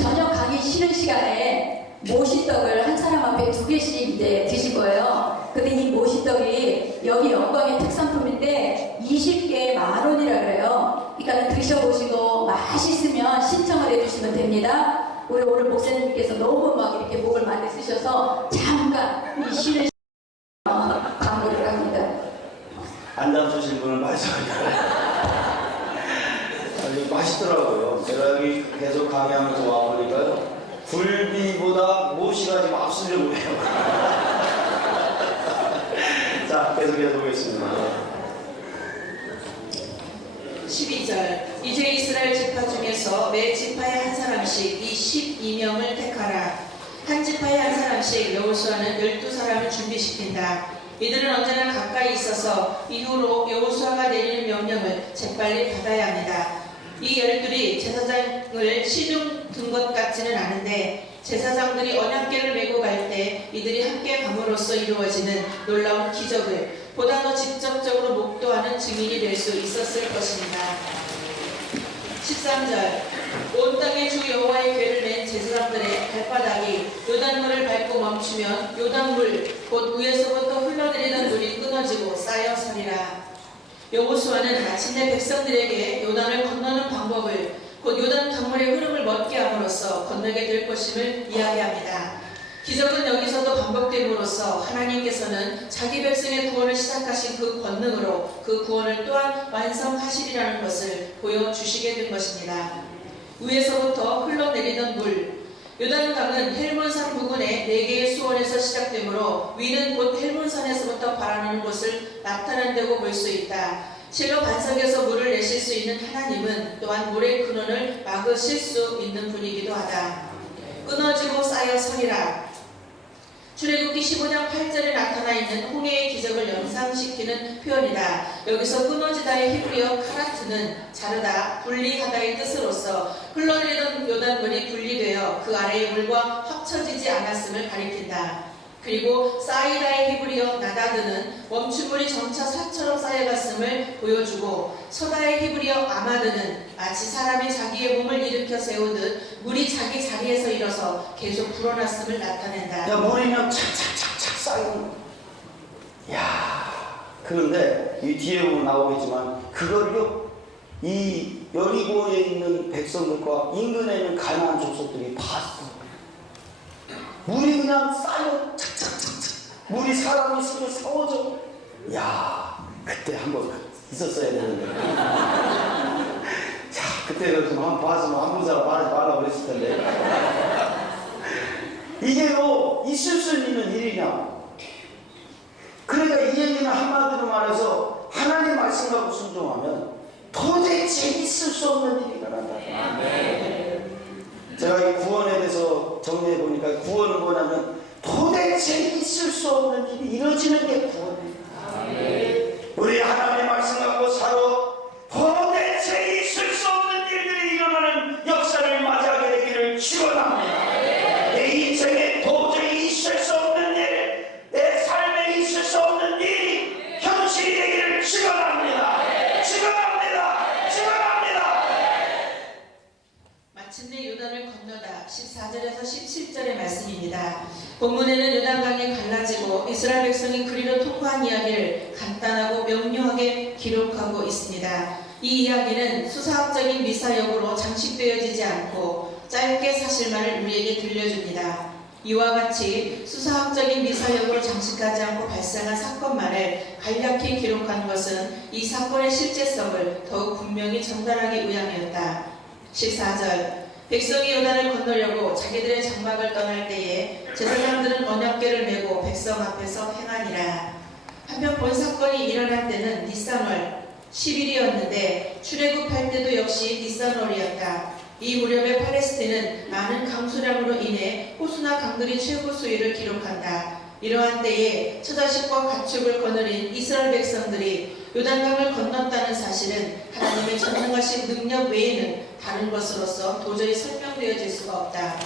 저녁 강의 쉬는 시간에 모시떡을 한 사람 앞에 2개씩 이제 드실 거예요. 근데 이 모시떡이 여기 영광의 특산품인데 20개에 10,000원이라 그래요. 그러니까 드셔보시고 맛있으면 신청을 해주시면 됩니다. 우리 오늘 목사님께서 너무 막 이렇게 목을 많이 쓰셔서 잠깐 이 쉬는 광고를 합니다. 안 잡수실 분은 말씀하세요. 아주 맛있더라고요. 제가 여기 계속 강의하면서 와보니까요. 굴비보다 모시가 지금 앞서려고 해요. 자, 계속해서 보겠습니다. 12절 이제 이스라엘 지파 중에서 매 지파에 한 사람씩 이 12명을 택하라. 한 지파에 한 사람씩 여호수아는 12사람을 준비시킨다. 이들은 언제나 가까이 있어서 이후로 여호수아가 내리는 명령을 재빨리 받아야 합니다. 이 12이 제사장을 시중 둔 것 같지는 않은데 제사장들이 언약궤를 메고 갈 때 이들이 함께 감으로써 이루어지는 놀라운 기적을 보다 더 직접적으로 목도하는 증인이 될 수 있었을 것입니다. 13절 온 땅에 주 여호와의 궤를 맨 제사장들의 발바닥이 요단물을 밟고 멈추면 요단물 곧 위에서부터 흘러내리던 물이 끊어지고 쌓여 서리라. 여호수아는 마침내 백성들에게 요단을 건너는 방법을 곧 요단 강물의 흐름을 멎게 함으로써 건너게 될 것임을 이야기합니다. 기적은 여기서도 반복됨으로써 하나님께서는 자기 백성의 구원을 시작하신 그 권능으로 그 구원을 또한 완성하시리라는 것을 보여주시게 된 것입니다. 위에서부터 흘러내리던 물 요단강은 헬몬산 부근의 4개의 수원에서 시작되므로 위는 곧 헬몬산에서부터 발하는 곳을 나타낸다고 볼 수 있다. 실로 반석에서 물을 내실 수 있는 하나님은 또한 물의 근원을 막으실 수 있는 분이기도 하다. 끊어지고 쌓여 서리라. 출애굽기 15장 8절에 나타나 있는 홍해의 기적을 연상시키는 표현이다. 여기서 끊어지다의 히브리어 카라트는 자르다, 분리하다의 뜻으로서 흘러내리던 요단물이 분리되어 그 아래의 물과 합쳐지지 않았음을 가리킨다. 그리고 쌓이다의 히브리어 나다드는 멈춘 물이 점차 산처럼 쌓여갔음을 보여주고 서다의 히브리어 아마드는 마치 사람이 자기의 몸을 일으켜 세우듯 물이 자기 자리에서 일어서 계속 불어났음을 나타낸다. 야, 물이면 착착착착 쌓이는. 야, 그런데 이 뒤에 보면 나오겠지만 그걸요 이 여리고에 있는 백성들과 인근에 있는 가나안 족속들이 봤어. 물이 그냥 쌓여 착착착착. 물이 사람이 서로 세워져. 야, 그때 한번 있었어야 되는데. 자, 그때는 좀 한번 봤으면 한 분사람 말하지 말라고 그랬을 텐데. 이게요 있을 수 있는 일이냐. 그러니까 이 얘기는 한마디로 말해서 하나님 말씀 갖고 순종하면 도대체 있을 수 없는 일이 일어난다. 제가 이 구원에 대해서 정리해 보니까 구원은 뭐냐면 도대체 있을 수 없는 일이 이루어지는 게 구원입니다. 우리 하나님의 말씀 갖고 살아 도대체 있을 수 없는 일들이 일어나는 역사를 맞이하게 되기를 축원합니다. 내 인생에 도저히 있을 수 없는 일, 내 삶에 있을 수 없는 일이 현실이 되기를 축원합니다. 축원합니다. 축원합니다. 마침내 요단을 건너다 14절에서 17절의 말씀입니다. 본문에는 요단강이 갈라지고 이스라엘 백성이 그리로 통과한 이야기를 간단하고 명료하게 기록하고 있습니다. 이 이야기는 수사학적인 미사역으로 장식되어지지 않고 짧게 사실만을 우리에게 들려줍니다. 이와 같이 수사학적인 미사역으로 장식하지 않고 발생한 사건만을 간략히 기록한 것은 이 사건의 실제성을 더욱 분명히 전달하기 위함이었다. 14절 백성이 요단을 건너려고 자기들의 장막을 떠날 때에 제사장들은 언약궤를 메고 백성 앞에서 행하니라. 한편 본 사건이 일어난 때는 니산월 10일이었는데 출애굽할 때도 역시 니산월이었다. 이 무렵에 팔레스틴은 많은 강수량으로 인해 호수나 강들이 최고 수위를 기록한다. 이러한 때에 처자식과 가축을 거느린 이스라엘 백성들이 요단강을 건넜다는 사실은 하나님의 전능하신 능력 외에는 다른 것으로서 도저히 설명되어질 수가 없다.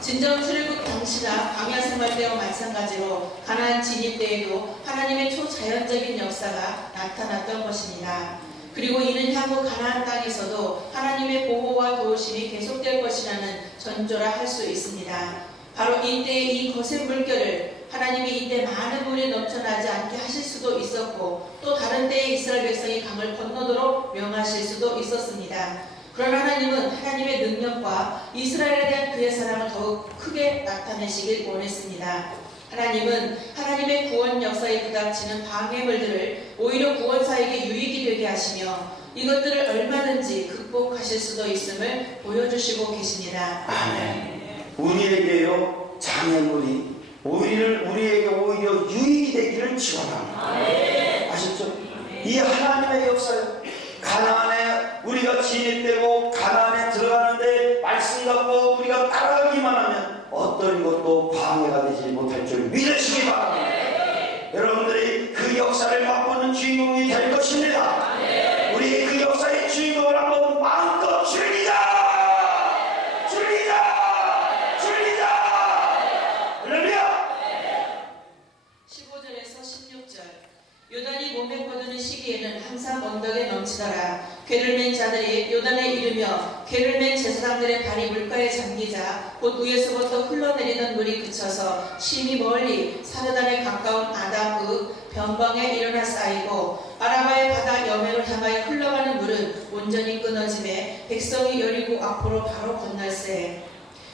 진정 출애굽 당시나 광야 생활 때와 마찬가지로 가나안 진입 때에도 하나님의 초자연적인 역사가 나타났던 것입니다. 그리고 이는 향후 가나안 땅에서도 하나님의 보호와 도우심이 계속될 것이라는 전조라 할 수 있습니다. 바로 이때의 이 거센 물결을 하나님이 이때 많은 물이 넘쳐나지 않게 하실 수도 있었고 또 다른 때에 이스라엘 백성이 강을 건너도록 명하실 수도 있었습니다. 그러나 하나님은 하나님의 능력과 이스라엘에 대한 그의 사랑을 더욱 크게 나타내시길 원했습니다. 하나님은 하나님의 구원 역사에 부닥치는 방해물들을 오히려 구원사에게 유익이 되게 하시며 이것들을 얼마든지 극복하실 수도 있음을 보여주시고 계십니다. 아멘. 우리에게요 장애물이 우리에게 오히려 유익이 되기를 축원합니다. 아셨죠? 이 하나님의 역사요. 가나안에 우리가 진입되고 가나안에 들어가는데 말씀 갖고 우리가 따라가기만 하면 어떤 것도 방해가 되지 못할 줄 믿으시기 바랍니다. 여러분들이 그 역사를 맛보는 주인공이 될 것입니다. 우리 그 역사의 주인공을 한번 마음껏 즐기자! 즐기자! 즐기자! 할렐루야! 15절에서 16절 요단이 몸에 거두는 시기에는 항상 언덕에 넘치더라. 괴를 맨 자들이 요단에 이르며 괴를 맨 제사장들의 발이 물가에 잠기자 곧 위에서부터 흘러내리던 물이 그쳐서 심히 멀리 사르단에 가까운 아담그 변방에 일어나 쌓이고 아라바의 바다 여매로 향하여 흘러가는 물은 온전히 끊어짐에 백성이 여리고 앞으로 바로 건널세.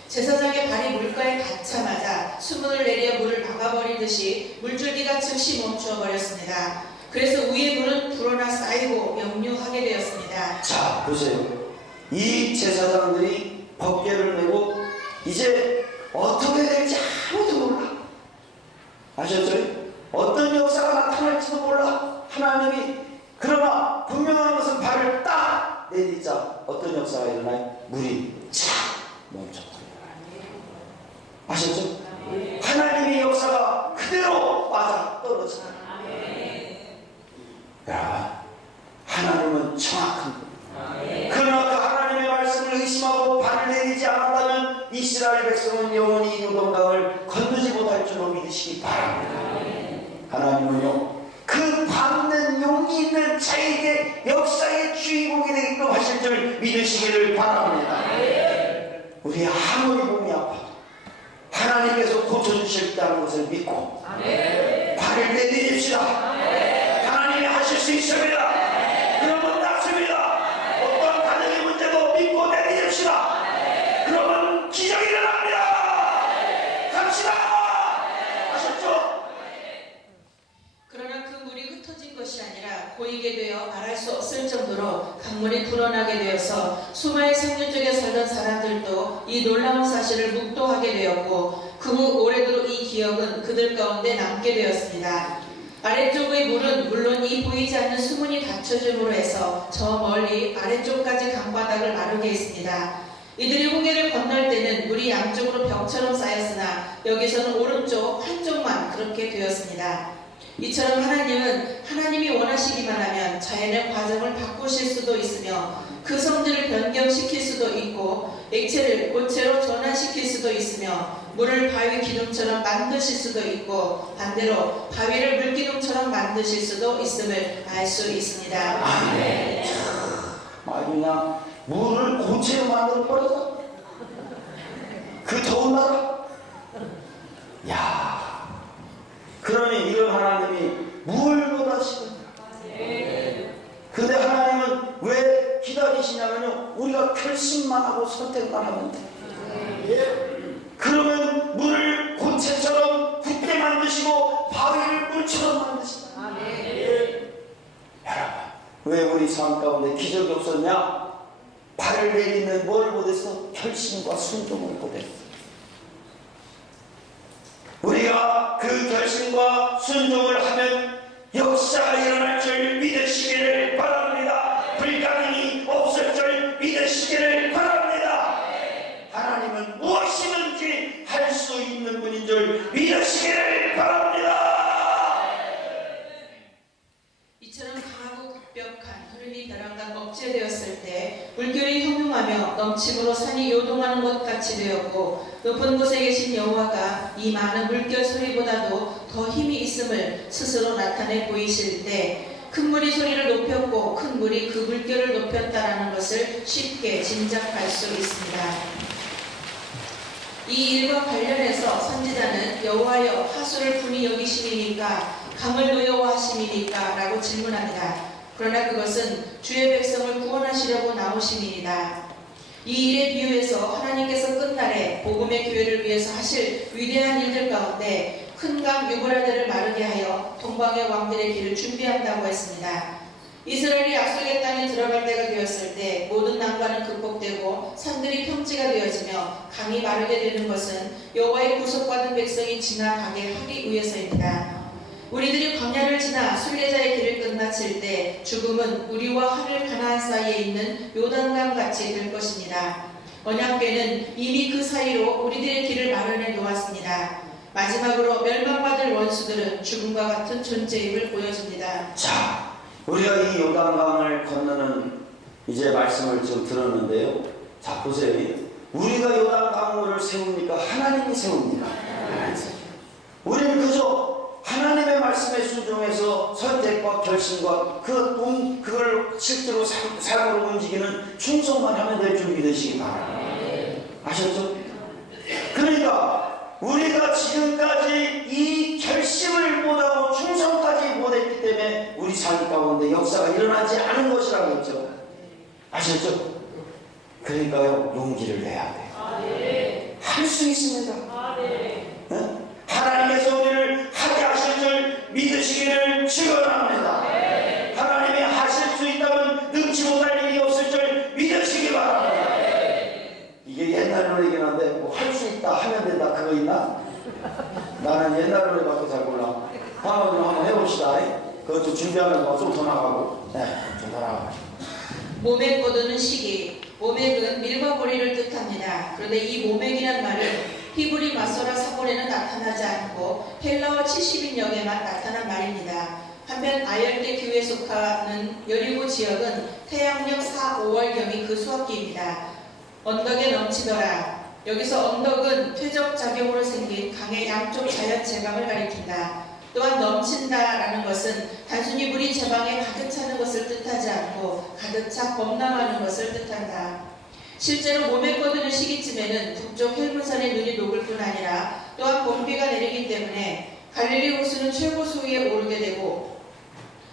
제사장의 발이 물가에 닿자마자 수문을 내려 물을 막아버리듯이 물줄기가 즉시 멈추어 버렸습니다. 그래서 위의 물은 불어나 쌓이고 역류하게 되었습니다. 자, 보세요. 이 제사장들이 법궤를 메고 이제 어떻게 될지 아무도 몰라. 아셨죠? 어떤 역사가 나타날지도 몰라. 하나님이 그러나 분명한 것은 발을 딱 내딛자 어떤 역사가 일어나요? 물이 착 멈췄다. 아셨죠? 하나님의 역사가 그대로 맞아 떨어진다. 여러분, 하나님은 정확한 분. 그러나 그 하나님의 말씀을 의심하고 발을 내리지 않았다면 이스라엘 백성은 영원히 요단강을 건너지 못할 줄로 믿으시기 바랍니다. 하나님은요, 그 받는 용기 있는 자에게 역사의 주인공이 되게끔 하실 줄 믿으시기를 바랍니다. 우리 아무리 몸이 아파도 하나님께서 고쳐주실다는 것을 믿고 발을 내디딥시다. 하나님이 하실 수 있습니다. 그러면 낫습니다. 어떤 가정의 문제도 믿고 내디딥시다. 그러면 기적이 일어납니다. 갑시다. 아셨죠? 그러나 그 물이 흩어진 것이 아니라 고이게 되어 말할 수 없을 정도로 강물이 불어나게 되어서 수마의 상류 쪽에 살던 사람들도 이 놀라운 사실을 묵도하게 되었고 그 후 오래도록 이 기억은 그들 가운데 남게 되었습니다. 아래쪽의 물은 물론 이 보이지 않는 수문이 닫혀짐으로 해서 저 멀리 아래쪽까지 강바닥을 마르게 했습니다. 이들이 홍해를 건널 때는 물이 양쪽으로 벽처럼 쌓였으나 여기서는 오른쪽 한쪽만 그렇게 되었습니다. 이처럼 하나님은 하나님이 원하시기만 하면 자연의 과정을 바꾸실 수도 있으며 그 성질을 변경시킬 수도 있고 액체를 고체로 전환시킬 수도 있으며 물을 바위 기둥처럼 만드실 수도 있고 반대로 바위를 물기둥처럼 만드실 수도 있음을 알 수 있습니다. 아멘. 그냥 물을 고체로 만들어 버려서 그 더운 나라. 야, 그러니 이런 하나님이 물보다 시거든요. 근데 하나님은 왜 기다리시냐면요, 우리가 결심만 하고 선택만 하면 돼. 그러면 물을 고체처럼 굳게 만드시고 바위를 물처럼 만드신다. 여러분, 왜 우리 삶 가운데 기적이 없었냐? 발을 내리는 뭘 못했어? 결심과 순종을 못했어. 우리가 그 결심과 순종을 하면 역사가 일어날 줄 믿으시기를 바랍니다. 불가능이 없을 줄 믿으시기를 바랍니다. 하나님은 무엇이든지 할 수 있는 분인 줄 믿으시기를 바랍니다. 이처럼 강하고 급격한 흐름이 벼랑간 억제되었을 때 물결이 형용하며 넘침으로 산이 요동하는 것 같이 되었고 높은 곳에 계신 여호와가 이 많은 물결 소리보다도 더 힘이 있음을 스스로 나타내 보이실 때 큰 물이 소리를 높였고 큰 물이 그 물결을 높였다라는 것을 쉽게 짐작할 수 있습니다. 이 일과 관련해서 선지자는 여호와여 하수를 분이 여기심이니까 강을 노여워하심이니까 라고 질문합니다. 그러나 그것은 주의 백성을 구원하시려고 나오심이니라. 이 일에 비유해서 하나님께서 끝날에 복음의 교회를 위해서 하실 위대한 일들 가운데 큰 강 유브라데를 마르게 하여 동방의 왕들의 길을 준비한다고 했습니다. 이스라엘이 약속의 땅에 들어갈 때가 되었을 때 모든 난관은 극복되고 산들이 평지가 되어지며 강이 마르게 되는 것은 여호와의 구속받은 백성이 지나가게 하기 위해서입니다. 우리들이 광야를 지나 순례자의 길을 끝마칠 때 죽음은 우리와 하늘 가나안 사이에 있는 요단강 같이 될 것입니다. 언약궤는 이미 그 사이로 우리들의 길을 마련해 놓았습니다. 마지막으로 멸망받을 원수들은 죽음과 같은 존재임을 보여줍니다. 자, 우리가 이 요단강을 건너는 이제 말씀을 좀 들었는데요. 자, 보세요. 우리가 요단강물을 세웁니까? 하나님이 세웁니다. 우리는 그저 하나님의 말씀에 순종해서 선택과 결심과 그걸 실제로 삶으로 움직이는 충성만 하면 될 줄 믿으시기 바랍니다. 아셨죠? 그러니까 우리가 지금까지 이 결심을 못하고 충성까지 못했기 때문에 우리 삶 가운데 역사가 일어나지 않은 것이라고 했죠. 아셨죠? 그러니까요, 용기를 내야 돼요. 할 수 있습니다. 네? 하나님께서 우리를 하게 하실 줄 믿으시기를 축원합니다. 하나님이 하실 수 있다면 능치 못할 일이 없을 줄 믿으시기 바랍니다. 이게 옛날 노래긴 한데 뭐 할 수 있다 하면 된다 그거 있나? 나는 옛날 노래밖에 잘 몰라. 한번 해봅시다. 그것도 준비하면 좀 더 나가고. 네, 좀 더 나가고. 모맥 거두는 시기. 모맥은 밀과 보리를 뜻합니다. 그런데 이 모맥이란 말은 히브리 마소라 사본에는 나타나지 않고 헬라어 70인역에만 나타난 말입니다. 한편 아열대 기후에 속하는 여리고 지역은 태양력 4, 5월경이 그 수확기입니다. 언덕에 넘치더라. 여기서 언덕은 퇴적 작용으로 생긴 강의 양쪽 자연 제방을 가리킨다. 또한 넘친다라는 것은 단순히 물이 제방에 가득 차는 것을 뜻하지 않고 가득 차 범람하는 것을 뜻한다. 실제로 모맥 거두는 시기쯤에는 북쪽 헬문산의 눈이 녹을 뿐 아니라 또한 봄비가 내리기 때문에 갈릴리 호수는 최고 수위에 오르게 되고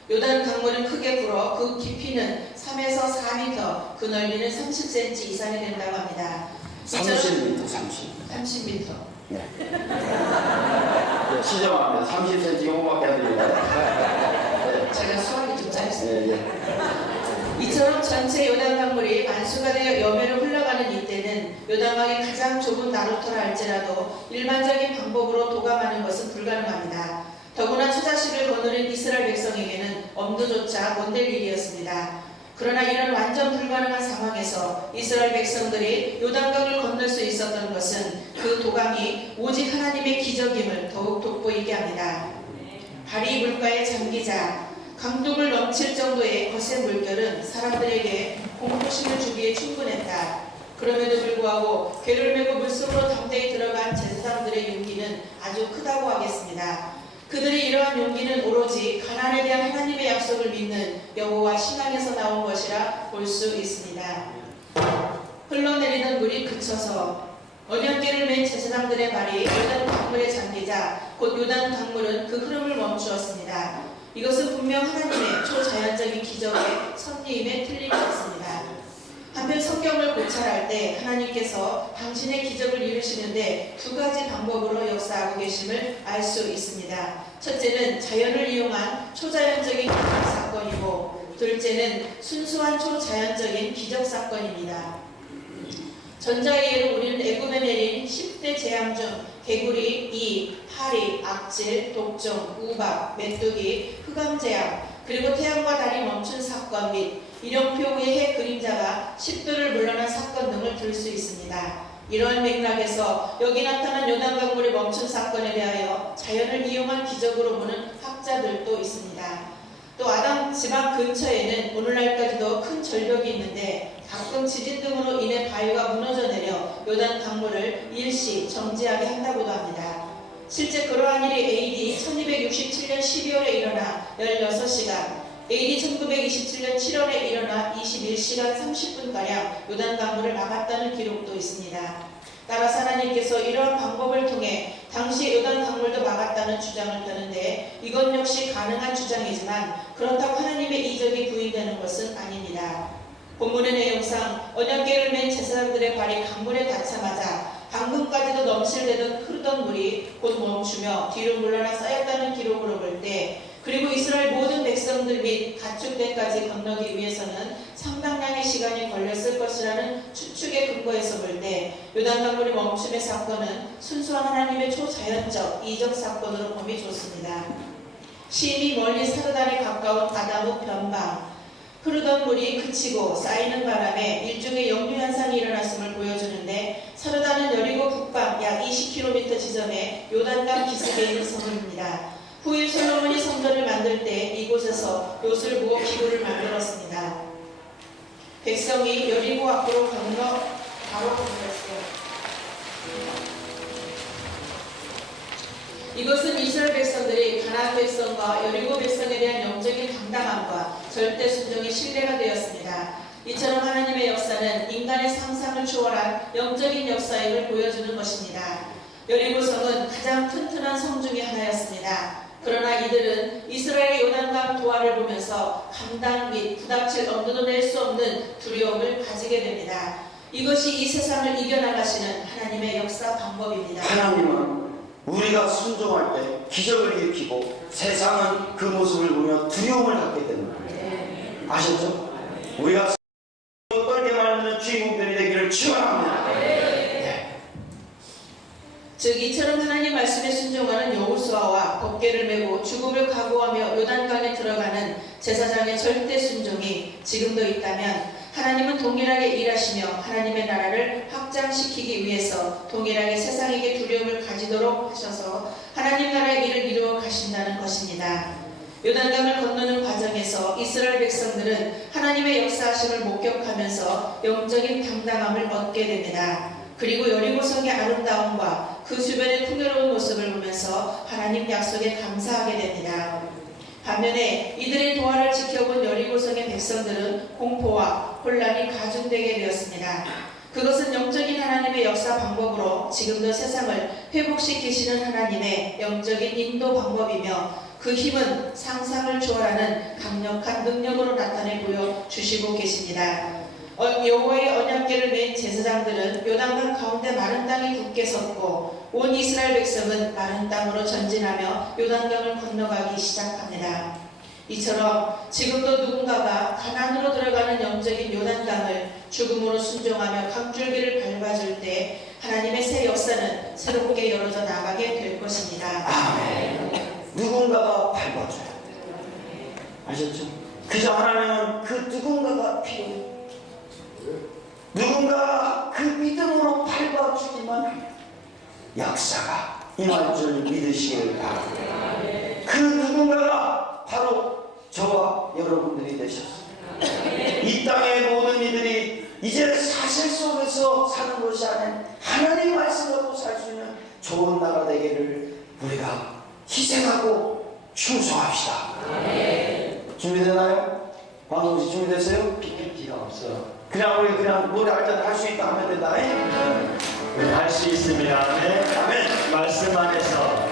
요단 강물은 크게 불어 그 깊이는 3에서 4m, 그 넓이는 30cm 이상이 된다고 합니다. 30m. 30m. 네. 네, 시정합니다. 30cm 이거밖에 안 들려요. 네. 제가 수학이 좀 짧습니다. 네. 이처럼 전체 요단 강물이 만수가 되어 여매로 흘러가는 이때는 요단강의 가장 좁은 나루터라 할지라도 일반적인 방법으로 도감하는 것은 불가능합니다. 더구나 처자식을 거느린 이스라엘 백성에게는 엄두조차 못 낼 일이었습니다. 그러나 이런 완전 불가능한 상황에서 이스라엘 백성들이 요단강을 건널 수 있었던 것은 그 도감이 오직 하나님의 기적임을 더욱 돋보이게 합니다. 발이 물가에 잠기자 강둑을 넘칠 정도의 거센 물결은 사람들에게 공포심을 주기에 충분했다. 그럼에도 불구하고 궤를 메고 물속으로 담대히 들어간 제사장들의 용기는 아주 크다고 하겠습니다. 그들이 이러한 용기는 오로지 가나안에 대한 하나님의 약속을 믿는 여호와 신앙에서 나온 것이라 볼 수 있습니다. 흘러내리는 물이 그쳐서 언약궤를 맨 제사장들의 발이 요단 강물에 잠기자 곧 요단 강물은 그 흐름을 멈추었습니다. 이것은 분명 하나님의 초자연적인 기적의 섭리임에 틀림이 없습니다. 한편 성경을 고찰할 때 하나님께서 당신의 기적을 이루시는데 두 가지 방법으로 역사하고 계심을 알 수 있습니다. 첫째는 자연을 이용한 초자연적인 기적 사건이고 둘째는 순수한 초자연적인 기적 사건입니다. 전자의 예로 우리는 애굽에 내린 10대 재앙 중 개구리, 이, 파리, 악질, 독종, 우박, 메뚜기, 흑암재앙 그리고 태양과 달이 멈춘 사건 및 일용표 위의 해 그림자가 10도를 물러난 사건 등을 들 수 있습니다. 이러한 맥락에서 여기 나타난 요단강물이 멈춘 사건에 대하여 자연을 이용한 기적으로 보는 학자들도 있습니다. 또 아담 지방 근처에는 오늘날까지도 큰 절벽이 있는데 가끔 지진 등으로 인해 바위가 무너져 내려 요단 강물을 일시 정지하게 한다고도 합니다. 실제 그러한 일이 AD 1267년 12월에 일어나 16시간 AD 1927년 7월에 일어나 21시간 30분가량 요단 강물을 막았다는 기록도 있습니다. 따라서 하나님께서 이러한 방법을 통해 당시 요단 강물도 막았다는 주장을 펴는데 이것 역시 가능한 주장이지만 그렇다고 하나님의 이적이 부인되는 것은 아닙니다. 본문의 내용상 언약궤를 맨 제사장들의 발이 강물에 닿자마자 방금까지도 넘실대던 흐르던 물이 곧 멈추며 뒤로 물러나 쌓였다는 기록으로 볼 때, 그리고 이스라엘 모든 백성들 및 가축대까지 건너기 위해서는 상당량의 시간이 걸렸을 것이라는 추측의 근거에서 볼 때 요단강물이 멈춤의 사건은 순수한 하나님의 초자연적 이적 사건으로 봄이 좋습니다. 심히 멀리 사르단에 가까운 아다무 변방, 흐르던 물이 그치고 쌓이는 바람에 일종의 역류 현상이 일어났음을 보여주는데, 사르단은 여리고 북방 약 20km 지점에 요단강 기슭에 있는 성읍입니다. 후일 솔로몬이 성전을 만들 때 이곳에서 돛을 부어 기구를 만들었습니다. 백성이 여리고 앞으로 건너 바로 건너했어요. 이것은 이스라엘 백성들이 가나안 백성과 여리고 백성에 대한 영적인 당당함과 절대 순종의 신뢰가 되었습니다. 이처럼 하나님의 역사는 인간의 상상을 초월한 영적인 역사임을 보여주는 것입니다. 여리고 성은 가장 튼튼한 성 중에 하나였습니다. 그러나 이들은 이스라엘의 요단강 도하를 보면서 감당 및 부닥칠 엄두도 낼 수 없는 두려움을 가지게 됩니다. 이것이 이 세상을 이겨나가시는 하나님의 역사 방법입니다. 하나님은 우리가 순종할 때 기적을 일으키고 세상은 그 모습을 보며 두려움을 갖게 되는 거예요. 아셨죠? 우리가 떨게 만드는 주인공들이 되기를 축원합니다. 즉 이처럼 하나님 말씀에 순종하는 여호수아와 법궤를 메고 죽음을 각오하며 요단강에 들어가는 제사장의 절대 순종이 지금도 있다면, 하나님은 동일하게 일하시며 하나님의 나라를 확장시키기 위해서 동일하게 세상에게 두려움을 가지도록 하셔서 하나님 나라의 일을 이루어 가신다는 것입니다. 요단강을 건너는 과정에서 이스라엘 백성들은 하나님의 역사하심을 목격하면서 영적인 당당함을 얻게 됩니다. 그리고 여리고성의 아름다움과 그 주변의 풍요로운 모습을 보면서 하나님 약속에 감사하게 됩니다. 반면에 이들의 도하를 지켜본 여리고성의 백성들은 공포와 혼란이 가중되게 되었습니다. 그것은 영적인 하나님의 역사 방법으로 지금도 세상을 회복시키시는 하나님의 영적인 인도 방법이며, 그 힘은 상상을 초월하는 강력한 능력으로 나타내 보여주시고 계십니다. 여호와의 언약궤를 맨 제사장들은 요단강 가운데 마른 땅이 굳게 섰고 온 이스라엘 백성은 마른 땅으로 전진하며 요단강을 건너가기 시작합니다. 이처럼 지금도 누군가가 가나안으로 들어가는 영적인 요단강을 죽음으로 순종하며 강줄기를 밟아줄 때 하나님의 새 역사는 새롭게 열어져 나가게 될 것입니다. 아멘. 누군가가 밟아줘요. 아셨죠? 그저 하나님은 그 누군가가 필요해요. 누군가 그 믿음으로 밟아주기만 역사가 임할 줄 믿으시길 바랍니다. 그 누군가가 바로 저와 여러분들이 되셨습니다. 이 땅의 모든 이들이 이제 사실 속에서 사는 것이 아닌 하나님 말씀으로 살 수 있는 좋은 나라 되기를 우리가 희생하고 충성합시다. 준비되나요? 방송시 준비됐어요? PPT가 없어요. 그냥 우리 그냥 노래할 때 할 수 있다 하면 된다. 할 수 있습니다. 네. 아멘. 말씀 안에서